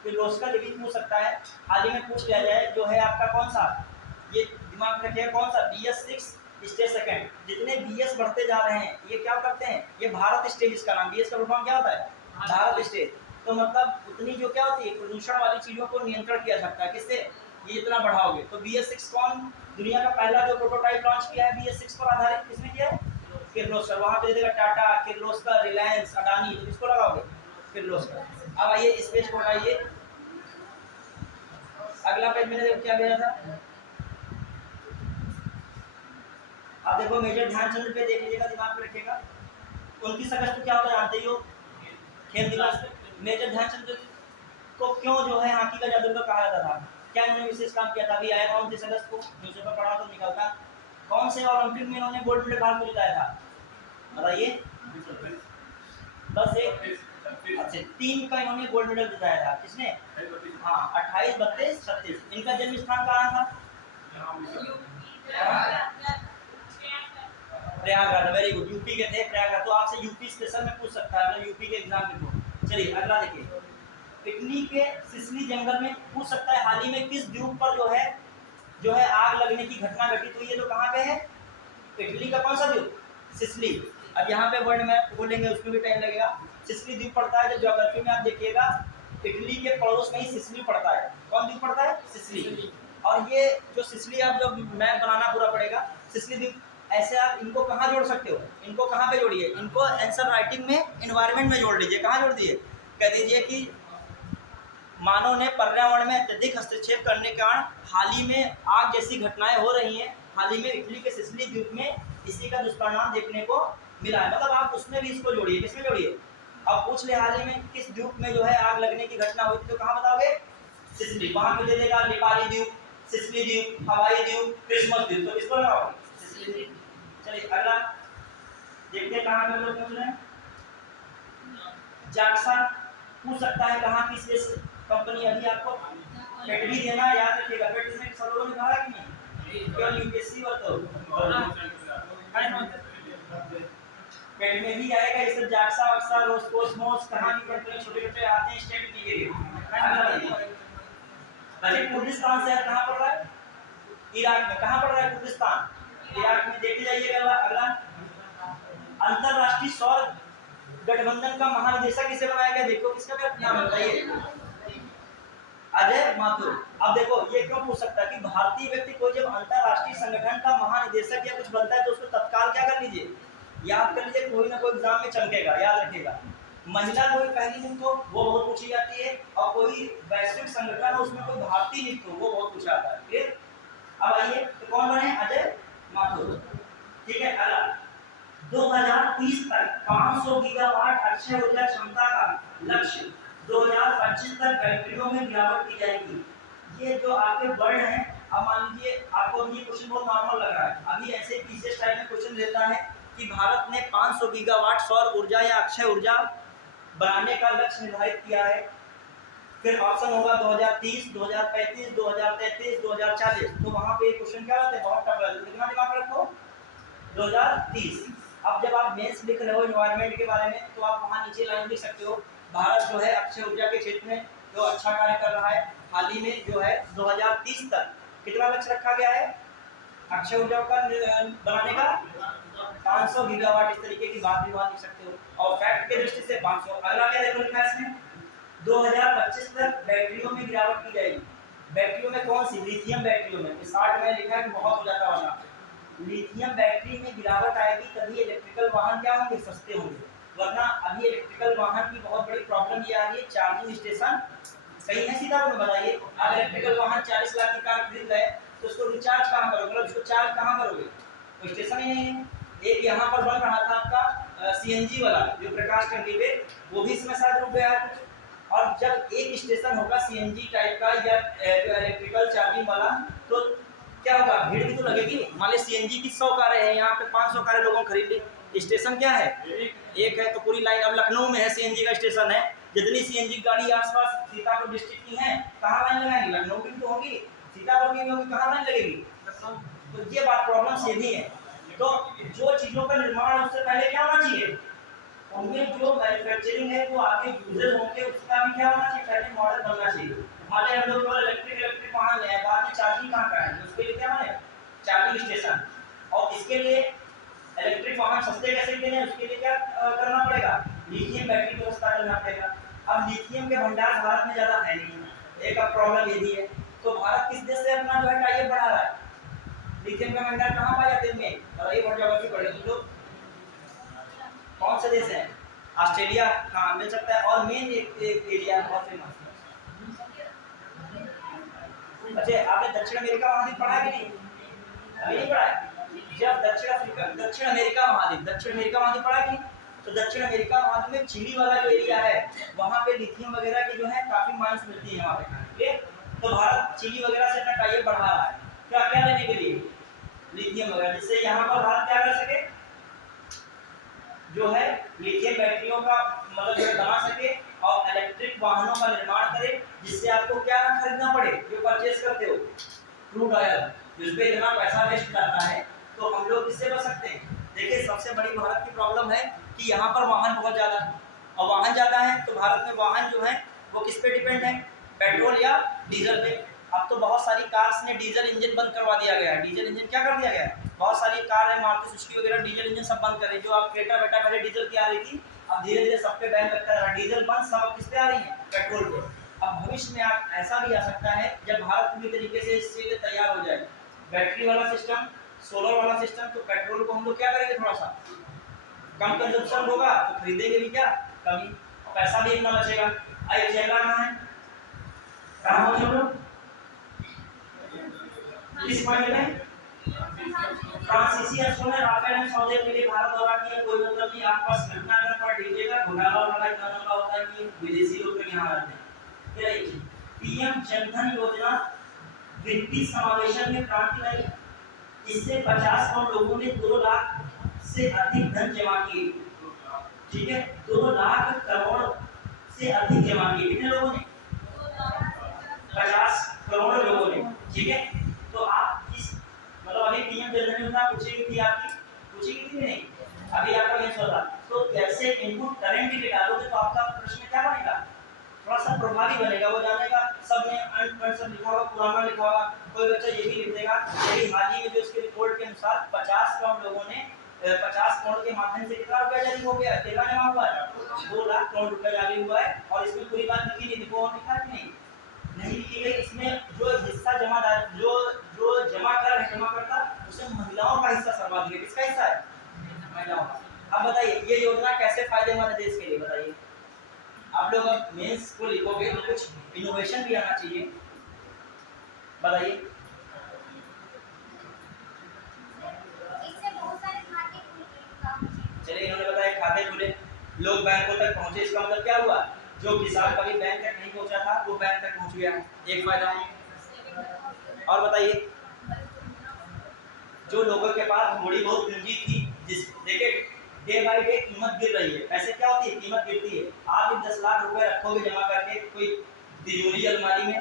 किर्लोस्कर। ये भी पूछ सकता है, हाल ही में पूछ लिया जाए, जो है आपका कौन सा, ये दिमाग में रखिएगा, कौन सा? BS6 stage second. जितने BS बढ़ते जा रहे हैं ये क्या करते हैं? ये भारत स्टेज, इसका नाम। BS का फुल क्या होता है? भारत स्टेज। तो मतलब उतनी जो क्या होती है, प्रदूषण वाली चीजों को नियंत्रण किया सकता है, किससे? ये जितना बढ़ाओगे। तो BS6 कौन दुनिया का पहला जो प्रोटोटाइप लॉन्च किया है BS6 पर आधारित, किसने किया है? किर्लोस्कर। वहां पे देगा टाटा, किर्लोस्कर, रिलायंस, अडानी, तो किसको लगाओगे? किर्लोस्कर। अब आइए इस पेज को उठाइए, अगला पेज मैंने देखो क्या भेजा था। आप देखो मेजर ध्यानचंद पे देख लीजिएगा, दिमाग में रखिएगा। 29 अगस्त को क्या होता है जानते ही हो? खेल दिवस। मेजर ध्यानचंद को क्यों जो है हॉकी का जादूगर कहा जाता था? क्या इन्होंने विशेष काम किया था? अभी आया था 29 अगस्त को, न्यूज़पेपर पढ़ा तो निकलता। कौन से ओलंपिक में इन्होंने गोल्ड मेडल भारत को जिताया था? बताइए। बस एक, अच्छा 3 का इन्होंने गोल्ड मेडल जिताया था। किसने? हाँ, 28, 32, 36। इनका जन्म स्थान कहाँ था? प्रयागराज। वेरी गुड, यूपी के थे, प्रयागराज। तो आपसे यूपी स्पेशल में पूछ सकता है, मतलब यूपी के एग्जाम के थ्रू। चलिए अगला देखिए, इटली के सिसिली जंगल में पूछ सकता है, हाल ही में किस द्वीप पर जो है आग लगने की घटना घटी? तो ये तो कहाँ पे है? इटली का कौन सा द्वीप? सिसिली। अब यहाँ पे वर्ड मैप बोलेंगे उसमें भी टाइम लगेगा। सिसिली द्वीप पड़ता है, जब ज्योग्राफी में आप देखिएगा इटली के पड़ोस में ही सिसिली पड़ता है। कौन द्वीप पड़ता है? सिसिली। और ये जो सिसिली, आप जब मैप बनाना पूरा पड़ेगा, सिसिली द्वीप ऐसे आप इनको कहाँ जोड़ सकते हो? इनको कहाँ पे जोड़िए? इनको आंसर राइटिंग में एनवायरनमेंट में जोड़ लीजिए। कहाँ जोड़ दिए? कह दीजिए कि मानव ने पर्यावरण में अत्यधिक हस्तक्षेप करने के कारण हाल ही में आग जैसी घटनाएं हो रही हैं। हाल ही में इटली के सिसिली द्वीप में इसी का दुष्परिणाम देखने को मिला है। मतलब आप उसमें भी इसको जोड़िए। किसमें जोड़िए? अब पूछ ले हाल ही में किस द्वीप में जो है आग लगने की घटना हुई थी, तो कहाँ बताओगे? सिसिली। वहां पे दे देगा नेपाली द्वीप, सिसिली द्वीप, हवाई द्वीप, क्रिसमस द्वीप। तो किसको लगाओगे? सिसिली द्वीप। चलिए अगला देखते हैं कहाँ पे लोग पूछ रहे हैं। जाक्सा पूछ सकता है कहाँ की स्पेस कंपनी। अभी आपको पेट भी देना याद रखिएगा। पेट में सब लोगों ने कहा कि नहीं, केवल यूपीएससी और तो पेट में भी आएगा ये सब। जाक्सा वाक्सा, रोस्कोसमोस, कहाँ की कंपनी, छोटे छोटे आते हैं स्टेट के लिए। कुर्दिस्तान शहर कहाँ पड़ रहा है? इराक में। कहाँ पड़ रहा है कुर्दिस्तान? इराक में। देखते जाइएगा अगला, अंतरराष्ट्रीय सौर गठबंधन का महानिदेशक किसे बनाया गया? देखो किसका नाम बताइए? अजय माथुर। अब देखो ये क्यों पूछ सकता है कि भारतीय व्यक्ति कोई जब अंतरराष्ट्रीय संगठन का महानिदेशक या कुछ बनता है तो उसको तत्काल क्या कर लीजिए? याद कर लीजिए, कोई ना कोई एग्जाम में चमकेगा, याद रखिएगा। महिला कोई पहली लिंक हो वो बहुत पूछी जाती है, और कोई वैश्विक संगठन हो उसमें कोई भारतीय लिंक हो वो बहुत पूछा जाता है। क्लियर? अब आइए तो कौन बने? अजय माथुर। ठीक है। अगला 2030 तक 500 गीगावाट अक्षय ऊर्जा क्षमता का लक्ष्य 2025 तक बैटरियों में गिरावट की जाएगी। ये जो आपके वर्ड हैं, अब मान लीजिए आपको ये क्वेश्चन बहुत नॉर्मल लग रहा है, अभी ऐसे पीसीएस टाइप में क्वेश्चन देता है कि भारत ने 500 गीगावाट सौर ऊर्जा या अक्षय ऊर्जा बनाने का लक्ष्य निर्धारित किया है। फिर ऑप्शन होगा 2030, 2035, 2033, 2040। तो वहां पे क्वेश्चन क्या होते हैं? बहुत टफ है, कितना दिमाग रखो? 2030। अब जब आप मेंस लिख रहे हो एनवायरनमेंट के बारे में तो आप वहां नीचे लाइन लिख सकते हो भारत जो है अक्षय ऊर्जा के क्षेत्र में जो अच्छा कार्य कर रहा है। हाल ही में जो है 2030 तक कितना लक्ष्य रखा गया है अक्षय ऊर्जा का बनाने का 500 गीगावाट। इस तरीके की बात भी वहां लिख सकते हो। और फैक्ट के दृष्टि से 500। अगला क्या देखो लिखा है इसमें 2025 तक बैटरियों में गिरावट की जाएगी। बैटरियों में कौन सी? लिथियम बैटरियों में। 60 में लिखा है कि बहुत हो जाता होगा। लिथियम बैटरी में गिरावट आएगी तभी इलेक्ट्रिकल वाहन क्या होंगे? सस्ते होंगे। वरना अभी इलेक्ट्रिकल वाहन की बहुत बड़ी प्रॉब्लम ये आ रही है, चार्जिंग स्टेशन कहीं है सीतापुर में? बताइए। आप इलेक्ट्रिकल वाहन 40 लाख की कार खरीद रहे तो उसको रिचार्ज कहाँ करोगे? मतलब उसको चार्ज कहाँ करोगे? कोई स्टेशन ही नहीं है। एक यहाँ पर बन रहा था आपका सीएनजी वाला जो प्रकाश टंकी पे, वो भी इसमें शायद रुक गया है। और जब एक स्टेशन होगा सीएनजी टाइप का या इलेक्ट्रिकल चार्जिंग वाला तो क्या होगा? भीड़ भी तो लगेगी। मान लीजिए सीएनजी की 100 कारें हैं, यहाँ पे 500 कारें लोगों ने खरीद ली। स्टेशन क्या है? एक है तो पूरी लाइन। अब लखनऊ में है सीएनजी का स्टेशन है, जितनी सीएनजी गाड़ी आसपास सीतापुर डिस्ट्रिक्ट की है कहाँ लाइन लगाएंगे? लखनऊ की तो होगी, सीतापुर की होगी, कहाँ लाइन लगेगी? तो ये बात प्रॉब्लम सीधी है। तो जो चीजों का निर्माण उससे पहले क्या होना चाहिए? उनमें जो मैन्युफैक्चरिंग है वो आगे यूजर होंगे उसका भी क्या होना चाहिए? पहले मॉडल बनना चाहिए। मान हम लोग इलेक्ट्रिक वाहन ले आए, बाद में चार्जिंग कहाँ कराएंगे? उसके लिए क्या बने? Charging station. और इसके लिए इलेक्ट्रिक वाहन सस्ते कैसे किए जाए उसके लिए क्या करना पड़ेगा? लिथियम बैटरी की व्यवस्था करना पड़ेगा। अब लिथियम के भंडार भारत में ज़्यादा है नहीं, एक अब प्रॉब्लम ये भी है। तो भारत किस देश से अपना जो है टाइप बढ़ा रहा है? लिथियम का भंडार कहाँ पाया जाते हैं? और ये बहुत जगह पड़े तुम लोग कौन से देश है? ऑस्ट्रेलिया। हाँ मिल सकता है। और मेन एक एरिया बहुत फेमस। अच्छा आपने दक्षिण अमेरिका महाद्वीप पढ़ा कि नहीं? अभी नहीं पढ़ा है। जब दक्षिण अमेरिका महाद्वीप पढ़ा कि? तो दक्षिण अमेरिका महाद्वीप में चिली वाला जो एरिया है वहाँ पे लिथियम वगैरह की जो है काफी मांग मिलती है वहाँ पे। तो भारत चिली वगैरह से अपना टाइप बढ़ा रहा है क्या क्या लेने के लिए? लिथियम वगैरह, जिससे यहाँ पर भारत क्या कर सके जो है लिथियम बैटरियों का मतलब जो बना सके और इलेक्ट्रिक वाहनों का निर्माण करे, जिससे आपको क्या ना खरीदना पड़े जो परचेस करते हो क्रूड ऑयल, जिस पे इतना पैसा वेस्ट करना है। तो हम लोग इससे बच सकते हैं। देखिए सबसे बड़ी भारत की प्रॉब्लम है कि यहाँ पर वाहन बहुत ज़्यादा है, और वाहन ज़्यादा है तो भारत में वाहन जो है वो किस पे डिपेंड है? पेट्रोल या डीजल पे। अब तो बहुत सारी कार्स ने डीजल इंजन बंद करवा दिया गया है। डीजल इंजन क्या कर दिया गया है? बहुत सारी कार है मारुति सुजुकी वगैरह डीजल इंजन सब बंद कर रही है। जो आप क्रेटा बेटा पहले डीजल की आ रही थी, अब धीरे धीरे सब पे बैन लगता है। डीजल बंद, सब किस पे आ रही है? पेट्रोल पे। अब भविष्य में आप ऐसा भी आ सकता है जब भारत पूरी तरीके से इसके लिए तैयार हो जाए, बैटरी वाला सिस्टम, सोलर वाला सिस्टम, तो पेट्रोल को हम लोग क्या करेंगे? थोड़ा सा कम कंजप्शन होगा तो खरीदेंगे भी क्या? कमी, पैसा भी इतना बचेगा। आइए चेला कहाँ है? कहाँ हो लोग? इस पॉइंट में फ्रांसीसी अफसरों ने राफेल में सौदे के लिए भारत दौरा किया। कोई मतलब नहीं, आपके पास घटनाक्रम पर दीजिएगा। घोटाला वाला इतना लंबा होता है कि विदेशी लोग तो यहाँ आते हैं। फिर एक पीएम जनधन योजना वित्तीय समावेशन में क्रांति लाई। इससे 50 करोड़ लोगों ने 2 लाख से अधिक धन जमा किए। ठीक है, 2 लाख करोड़ से अधिक जमा किए। कितने लोगों ने? 50 करोड़ लोगों ने। ठीक है, तो आप किस मतलब अभी पीएम जनधन योजना पूछेगी थी आपकी, पूछेगी थी नहीं? अभी आपका मेंस होता तो कैसे इनपुट करंट के डालोगे तो आपका प्रश्न क्या बनेगा? थोड़ा सा प्रभावी बनेगा। वो जानेगा सब में अनपढ़ सब लिखा होगा, पुराना लिखा होगा, कोई बच्चा ये भी लिख देगा। यही हाल ही में जो इसके रिपोर्ट के अनुसार 50 करोड़ लोगों ने 50 करोड़ के माध्यम से कितना रुपया जारी हो गया? कितना जमा हुआ है? 2 लाख करोड़ रुपया जारी हुआ है। और इसमें पूरी बात लिखी नहीं, देखो लिखा कि नहीं लिखी गई। इसमें जो हिस्सा जमादार जो जमा करता उसे महिलाओं का हिस्सा सर्वाधिक है। किसका हिस्सा है? महिलाओं का। अब बताइए ये योजना कैसे फायदेमंद है देश के लिए? बताइए आप लोग अब मेंस को लिखोगे तो कुछ इनोवेशन भी आना चाहिए। बताइए। चलिए इन्होंने बताया खाते खुले, लोग बैंकों तक पहुंचे। इसका मतलब क्या हुआ? जो किसान कभी बैंक तक नहीं पहुंचा था वो बैंक तक पहुंच गया, एक फायदा। और बताइए जो लोगों के पास थोड़ी बहुत पूंजी थी, जिस देखिए डे बाई डे कीमत गिर रही है। ऐसे क्या होती है? कीमत गिरती है। आप 10 लाख रुपए रखोगे जमा करके कोई तिजोरी अलमारी में,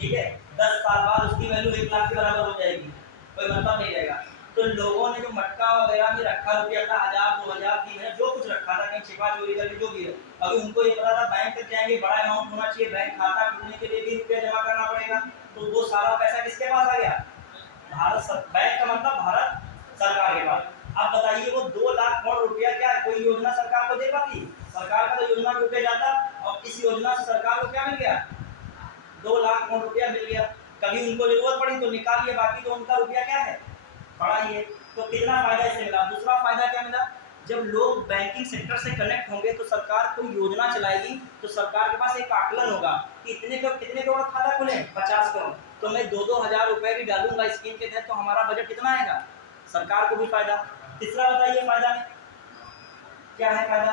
ठीक है, 10 साल बाद उसकी वैल्यू 1 लाख के बराबर हो जाएगी, कोई मतलब नहीं रहेगा। तो लोगों ने जो मटका वगैरह में रखा रुपया था 1000 2000 3000 जो कुछ रखा था, कहीं छिपा चोरी करके जो भी है, अभी उनको ये पता था बैंक तक जाएंगे बड़ा अमाउंट होना चाहिए, बैंक खाता खोलने के लिए भी रुपया जमा करना पड़ेगा, तो वो सारा पैसा किसके पास आ गया? बैंक का मतलब भारत सरकार के पास। अब बताइए वो 2 लाख करोड़ रुपया क्या कोई योजना सरकार को दे पाती? सरकार का तो योजना में रुपया जाता, और इस योजना से सरकार को क्या मिल गया? 2 लाख करोड़ रुपया मिल गया। कभी उनको जरूरत पड़ी तो निकाल लिया, बाकी तो उनका रुपया क्या है? पड़ा ही है। तो कितना फायदा इससे मिला? दूसरा फायदा क्या मिला? जब लोग बैंकिंग सेक्टर से कनेक्ट होंगे तो सरकार कोई योजना चलाएगी तो सरकार के पास एक आकलन होगा कि कितने करोड़ खाता खुले, 50 करोड़, तो मैं 2-2 हजार रुपए भी डालूंगा स्कीम के तहत, तो हमारा बजट कितना आएगा? सरकार को भी फायदा। तीसरा बताइए फायदा में क्या है? फायदा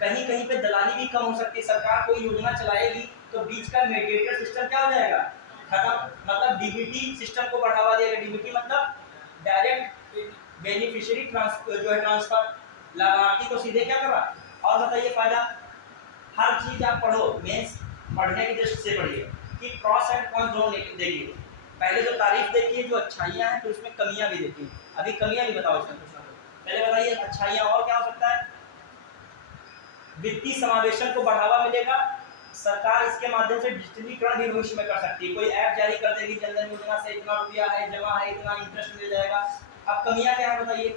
कहीं कहीं पे दलाली भी कम हो सकती है। सरकार कोई योजना चलाएगी तो बीच का मीडिएटर सिस्टम क्या हो जाएगा? खत्म। मतलब डीबीटी सिस्टम को बढ़ावा देगा। डीबीटी मतलब डायरेक्ट बेनिफिशियरी ट्रांसफर, लाभार्थी को सीधे क्या करा। और बताइए फायदा, हर चीज आप पढ़ो, मेंस पढ़ने की दृष्टि से पढ़िए कि प्रॉस एंड कॉन्स दोनों देखिए। पहले जो तारीफ देखिए जो अच्छाइयाँ हैं, तो उसमें कमियां भी देखिए। अभी कमियां भी बताओ इसमें कुछ ना कुछ। पहले बताइए अच्छाइयाँ और क्या हो सकता है? वित्तीय समावेशन को बढ़ावा मिलेगा। सरकार इसके माध्यम से डिजिटलीकरण भी भविष्य में कर सकती है। कोई ऐप जारी कर देगी, जनधन योजना से इतना रुपया है जमा है, इतना इंटरेस्ट मिल जाएगा। अब कमियां क्या है बताइए?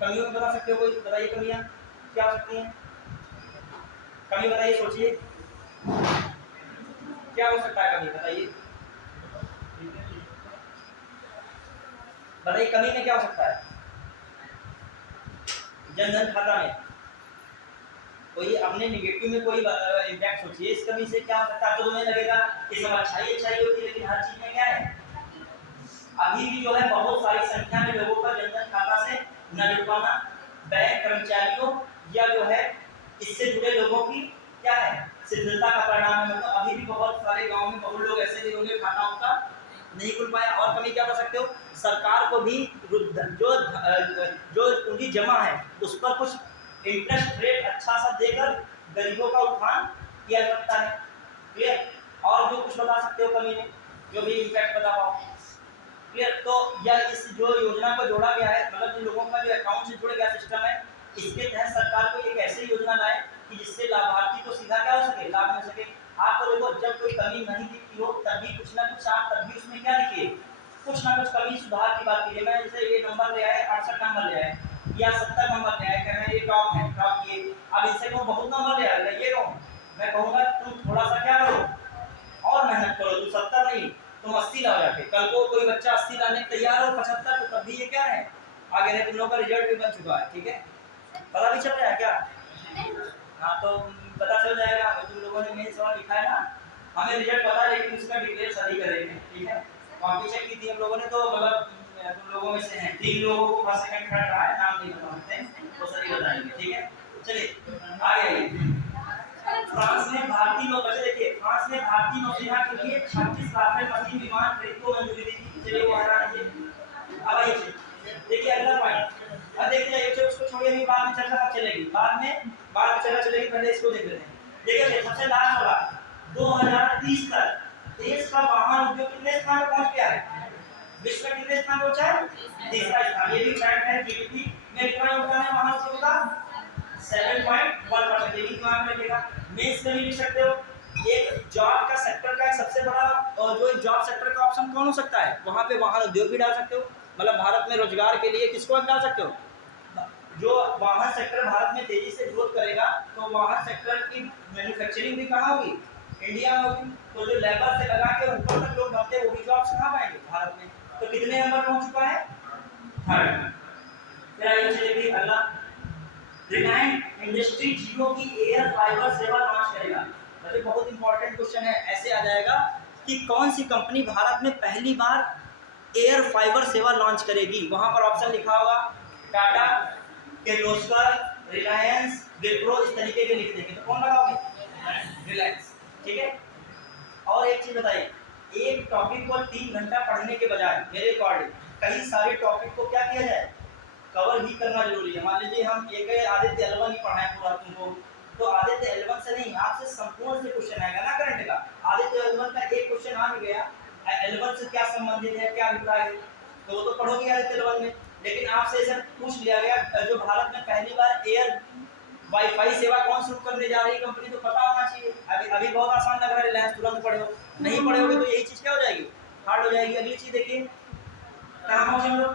कमियों में बता सकते हो कोई? बताइए कमियां क्या हो सकती हैं? कमी बताइए, सोचिए क्या हो सकता है कमी? बताइए बताइए कमी में क्या हो सकता है? जनधन खाता में कोई अपने निगेटिव में कोई इम्पैक्ट सोचिए। इस कमी से क्या हो सकता है? तो तुम्हें लगेगा कि सब अच्छाई होती है, लेकिन हर चीज में क्या है? अभी भी जो है बहुत सारी संख्या में लोगों का जनधन खाता से न जुड़ पाना, बैंक कर्मचारियों या जो है इससे जुड़े लोगों की क्या है शिथिलता का परिणाम है। मतलब अभी भी बहुत सारे गांव में बहुत लोग ऐसे भी होंगे खाता उनका नहीं खुल पाया। और कमी क्या कर सकते हो? सरकार को भी जो पूंजी जमा है उस पर कुछ इंटरेस्ट रेट अच्छा सा देकर गरीबों का उत्थान किया जाता है। क्लियर? और जो कुछ बता सकते हो कमी में, जो भी इम्पैक्ट बता पाओ? क्लियर? तो यह इस जो योजना को जोड़ा गया है, मतलब जिन लोगों का जो अकाउंट से जुड़ गया सिस्टम है, इसके तहत सरकार को एक ऐसी योजना लाए कि जिससे लाभार्थी को सीधा क्या हो सके, लाभ मिल सके। आपको देखो जब कोई कमी नहीं दिखती हो तभी कुछ ना कुछ आप तभी उसमें क्या दिखे, कुछ ना कुछ कमी सुधार की बात कीजिए। मैं जैसे ये नंबर ले आए 68 नंबर ले आए या 70 नंबर ले आए, कहना ये टॉप है, टॉप किए। अब इससे को बहुत नंबर ले आए, ये कहूँ मैं कहूँगा तुम थोड़ा सा क्या करो और मेहनत करो, तुम 70 नहीं तुम 80 ला जाके। कल को कोई बच्चा 80 लाने तैयार हो 75, तो तब भी ये क्या है आगे रहे। तुम लोगों का रिजल्ट भी बन चुका है, ठीक है? पता भी चल रहा है क्या? हाँ तो पता चल जाएगा। तुम लोगों ने मेन सवाल लिखा है ना, हमें रिजल्ट पता है लेकिन उसका डिटेल सही करेंगे, ठीक है? कॉपी चेक की थी हम लोगों ने, तो मतलब तुम लोगों में से हैं 3 लोगों को फर्स्ट सेकंड थर्ड रहा है, नाम नहीं बता सकते तो सही बताएंगे, ठीक है? चलिए आगे। फ्रांस ने भारतीय नौ बचे, देखिए फ्रांस ने भारतीय नौसेना के लिए 36 राफेल मशीन विमान खरीद को मंजूरी दी थी। चलिए वो हटा दीजिए। अब आइए देखिए अगला पॉइंट। अब देखिए एक उसको छोड़िए, अभी बाद में चर्चा चलेगी, बाद में चर्चा चलेगी, पहले इसको देख लेते हैं। देखिए सबसे लास्ट वाला 2030 तक देश का वाहन उद्योग कितने स्थान पर पहुंच गया है? विश्व में कितने स्थान पहुंचा है? तीसरा स्थान। ये भी फैक्ट है। जीडीपी में कितना योगदान है वाहन उद्योग का? 7.1%। ये भी दिमाग में रखिएगा। मेंस में भी लिख सकते हो। एक जॉब का सेक्टर का एक सबसे बड़ा और जो जॉब सेक्टर का ऑप्शन कौन हो सकता है? वहां पे वाहन उद्योग भी डाल सकते हो। मतलब भारत में रोजगार के लिए किसको डाल सकते हो? जो वाहन सेक्टर भारत में तेजी से ग्रोथ करेगा तो वाहन सेक्टर की मैन्युफैक्चरिंग भी कहाँ होगी? इंडिया में होगी। तो जो लेबर से लगा के ऊपर तक लोग बढ़ते वो भी जॉब्स कहाँ पाएंगे? भारत में। तो कितने नंबर पहुंच चुका है? थर्ड। फिर आइए चलिए अगला। रिलायंस इंडस्ट्री जियो की एयर फाइबर सेवा लॉन्च करेगा। मतलब बहुत इंपॉर्टेंट क्वेश्चन है, ऐसे आ जाएगा कि कौन सी कंपनी भारत में पहली बार एयर फाइबर सेवा लॉन्च करेगी। वहां पर ऑप्शन लिखा होगा टाटा, किर्लोस्कर, रिलायंस, विप्रो, इस तरीके के लिख देंगे तो कौन लगाओगे? रिलायंस, ठीक है? और एक चीज बताइए, एक टॉपिक को 3 घंटा पढ़ने के बजाय मेरे अकॉर्डिंग कई सारे टॉपिक को क्या किया जाए, कवर भी करना जरूरी है। मान लीजिए हम एक आदित्य एल1 ही पढ़ाएं पूरा तुमको, तो आदित्य एल1 से नहीं आपसे संपूर्ण से क्वेश्चन आएगा ना करंट का। आदित्य एल1 का एक क्वेश्चन आ भी गया L1 से क्या संबंधित है, क्या अभिप्राय है, तो वो तो पढ़ोगे आदित्य L1 में। लेकिन आपसे ऐसा पूछ लिया गया जो भारत में पहली बार एयर वाईफाई सेवा कौन शुरू करने जा रही कंपनी, तो पता होना चाहिए। अभी बहुत आसान लग रहा है, रिलायंस तुरंत पढ़े हो, नहीं पढ़े होगे तो यही चीज क्या हो जाएगी, हार्ड हो जाएगी। अगली चीज देखिए, कहाँ पहुंचे हम लोग,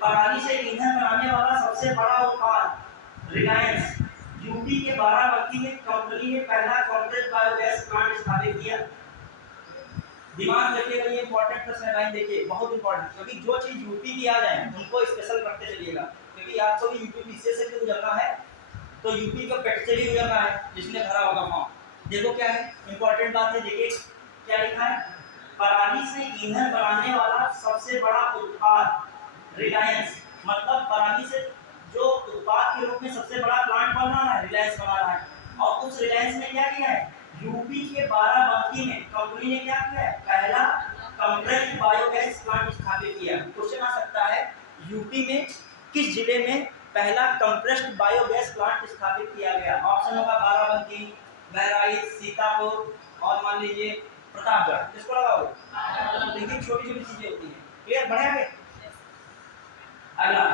पराली से ईंधन बनाने वाला सबसे बड़ा उत्पाद रिलायंस, यूपी के बाराबंकी में कंपनी ने पहला कॉम्प्लेक्स बायोगैस प्लांट स्थापित किया। दिमाग रखिएगा, ये इंपॉर्टेंट प्रश्न लाइन देखिए, बहुत इंपॉर्टेंट, क्योंकि जो चीज यूपी की आ जाए उनको स्पेशल रखते चलिएगा, क्योंकि आपको भी यूपी पीसीएस से गुजरना है, तो यूपी का पेट से गुजरना है, जिसने भरा होगा फॉर्म। देखो क्या है इंपॉर्टेंट बात है, देखिए क्या लिखा है, पराली से ईंधन बनाने वाला सबसे बड़ा उत्पाद रिलायंस, मतलब पराली से जो उत्पाद के रूप में सबसे बड़ा प्लांट बन रहा है रिलायंस बना रहा है। और उस रिलायंस ने क्या किया है, यूपी के बाराबंकी में कंपनी ने क्या किया है, पहला कंप्रेस्ड बायोगैस प्लांट स्थापित किया। क्वेश्चन आ सकता है यूपी में किस जिले में पहला कंप्रेस्ड बायोगैस प्लांट स्थापित किया गया, ऑप्शन होगा बाराबंकी, बहराइच, सीतापुर और मान लीजिए प्रतापगढ़, किसको लगाओगे, देखिए छोटी छोटी चीजें होती हैं, क्लियर, बढ़े आगे। अगला,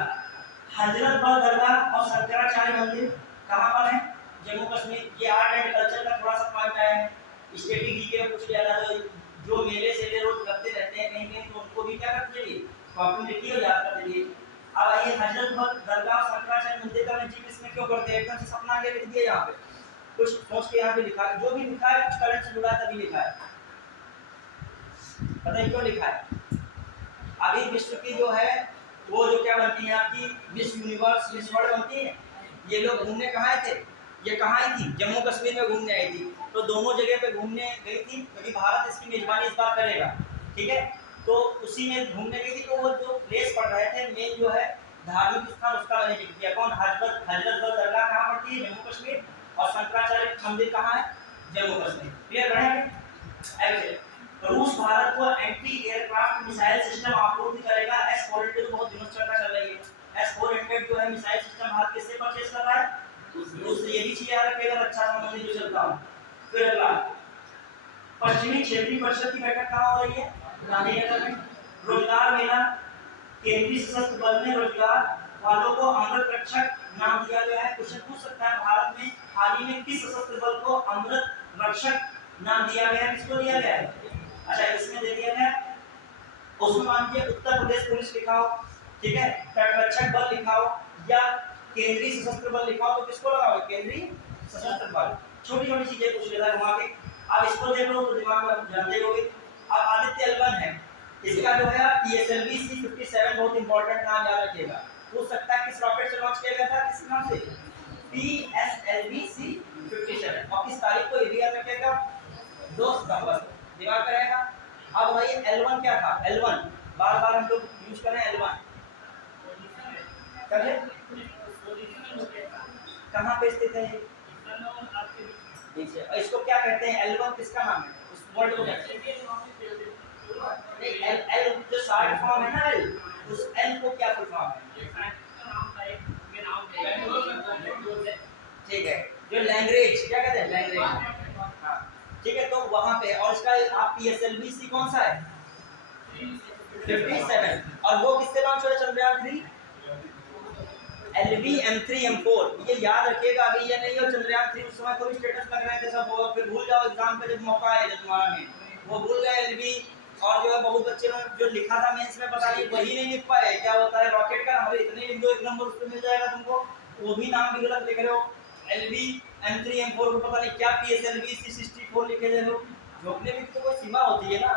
हजरत बल दरगाह और शंकराचार्य मंदिर कहाँ पर है, जम्मू कश्मीर। ये आर्ट एंड कल्चर का थोड़ा सा पॉइंट है, स्टेटिक जीके में पूछ लिया था, तो जो मेले से रोज लगते रहते हैं कहीं कहीं, तो उनको भी क्या करते चलिए, कॉपी लिखिए और याद करते चलिए। अब आइए, हजरत बल दरगाह और शंकराचार्य मंदिर का मैं जिक्र इसमें क्यों करते हैं, एकदम से सपना आगे लिख दिया, यहाँ पे कुछ सोच के यहाँ पे लिखा है, जो भी लिखा है कुछ करंट से जुड़ा है तभी लिखा है, पता है क्यों लिखा है। अभी विश्व की जो है वो जो क्या बनती है आपकी, मिस यूनिवर्स, मिस वर्ल्ड बनती है, ये लोग घूमने कहाँ आए थे, ये कहाँ आई थी, जम्मू कश्मीर में घूमने आई थी, तो दोनों जगह पे घूमने गई थी, क्योंकि भारत इसकी मेजबानी इस बार करेगा, ठीक है, तो उसी में घूमने गई थी। तो वो जो प्लेस पढ़ रहे थे मेन जो है धार्मिक स्थान, उसका मैंने जिक्र किया, कौन, हजरत बल दरगाह कहाँ पड़ती है, जम्मू कश्मीर, और शंकराचार्य मंदिर कहाँ है, जम्मू कश्मीर, क्लियर रहेंगे। रूस भारत को एंटी एयरक्राफ्ट मिसाइल सिस्टम आपूर्ति करेगा, S-400 बहुत दिनों से चर्चा चल रही है, S-400 जो है मिसाइल सिस्टम भारत किससे परचेज कर रहा है, रूस से, ये भी चीज याद रखिएगा, रक्षा संबंधी जो चलता हूं। फिर अगला, पश्चिमी क्षेत्रीय परिषद की बैठक कहाँ हो रही है, गांधीनगर में। रोजगार मेला, केंद्रीय सशस्त्र बल में रोजगार वालों को अमृत रक्षक नाम दिया गया है। क्वेश्चन पूछ सकता है, भारत में हाल ही में किस सशस्त्र बल को अमृत रक्षक नाम दिया गया है, किसको दिया गया है, अच्छा इसमें दे दिया गया, उसमें मान लीजिए उत्तर प्रदेश पुलिस लिखा हो, ठीक है, तटरक्षक बल लिखा हो, या केंद्रीय सशस्त्र बल लिखा हो, तो किसको लगाओगे, केंद्रीय सशस्त्र बल। छोटी छोटी चीजें पूछ लेता है वहां पे, आप इसको देख लो तो दिमाग में जानते होगे। अब आदित्य L1 है, इसका जो है PSLV C-57 बहुत इंपॉर्टेंट नाम याद रखिएगा, पूछ सकता है किस रॉकेट से लॉन्च किया गया था, किस नाम से, PSLV C-57, और किस तारीख को, ये भी याद रखिएगा, 2 सितंबर, दिमाग में रहेगा। अब भाई L1 क्या था, L1 बार बार हम लोग यूज कर रहे हैं, L1 कहाँ पे स्थित है, इसको क्या कहते हैं, L1 किसका नाम है, उस वर्ड को कहते हैं, L जो शॉर्ट फॉर्म है ना L, उस L को क्या फुल फॉर्म है, ठीक है, जो लैंग्वेज क्या कहते हैं, लैंग्वेज, हाँ ठीक है, तो वहां पे, और इसका आप PSLV C कौन सा है, 57, और वो किससे लॉन्च हुआ, चंद्रयान 3, LV-M3-M4, ये याद रखिएगा। अभी ये नहीं हो चंद्रयान 3 उस समय कोई स्टेटस लग रहे थे सब, वो फिर भूल जाओ एग्जाम पे जब मौका आएगा तुम्हारा में, वो भूल गए LV, और जो है बहुत बच्चे ने जो लिखा था मेंस में पता नहीं वही नहीं लिख पाए, क्या होता है रॉकेट का, हमें इतने लिख दो एक नंबर उस पे मिल जाएगा तुमको, वो भी नाम भी गलत लिख रहे हो, LV-M3-M4 को पता नहीं क्या PSLV C-64 लिखे दे रहे हो, झोंकने की तो कोई सीमा होती है ना,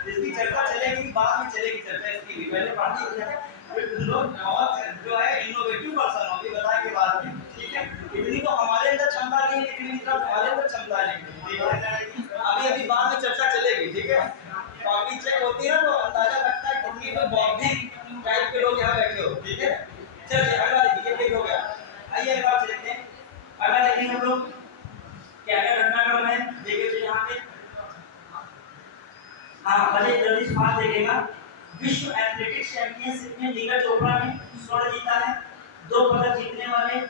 इसकी चर्चा चलेगी, बाद में चलेगी चर्चा इसकी भी, पहले पार्टी लोग बहुत जो है इनोवेटिव पर्सन हो, अभी बताएंगे बाद में, ठीक है, इतनी तो हमारे अंदर क्षमता नहीं है, इतनी तो हमारे अंदर क्षमता नहीं, ठीक है, अभी बाद में चर्चा चलेगी, ठीक है, कॉपी चेक होती है तो अंदाजा लगता है कितनी तो बौद्धिक टाइप के लोग यहाँ बैठे हो, ठीक है, चलिए अगला देखिए, ठीक हो गया, आइए अगला देखते हैं, अगला देखेंगे हम लोग क्या क्या घटनाक्रम है, देखिए यहाँ पे, हाँ बजट जल्दी से बात देखेगा। विश्व एथलेटिक्स चैंपियनशिप में नीरज चोपड़ा ने स्वर्ण जीता है, 2 पदक जीतने वाले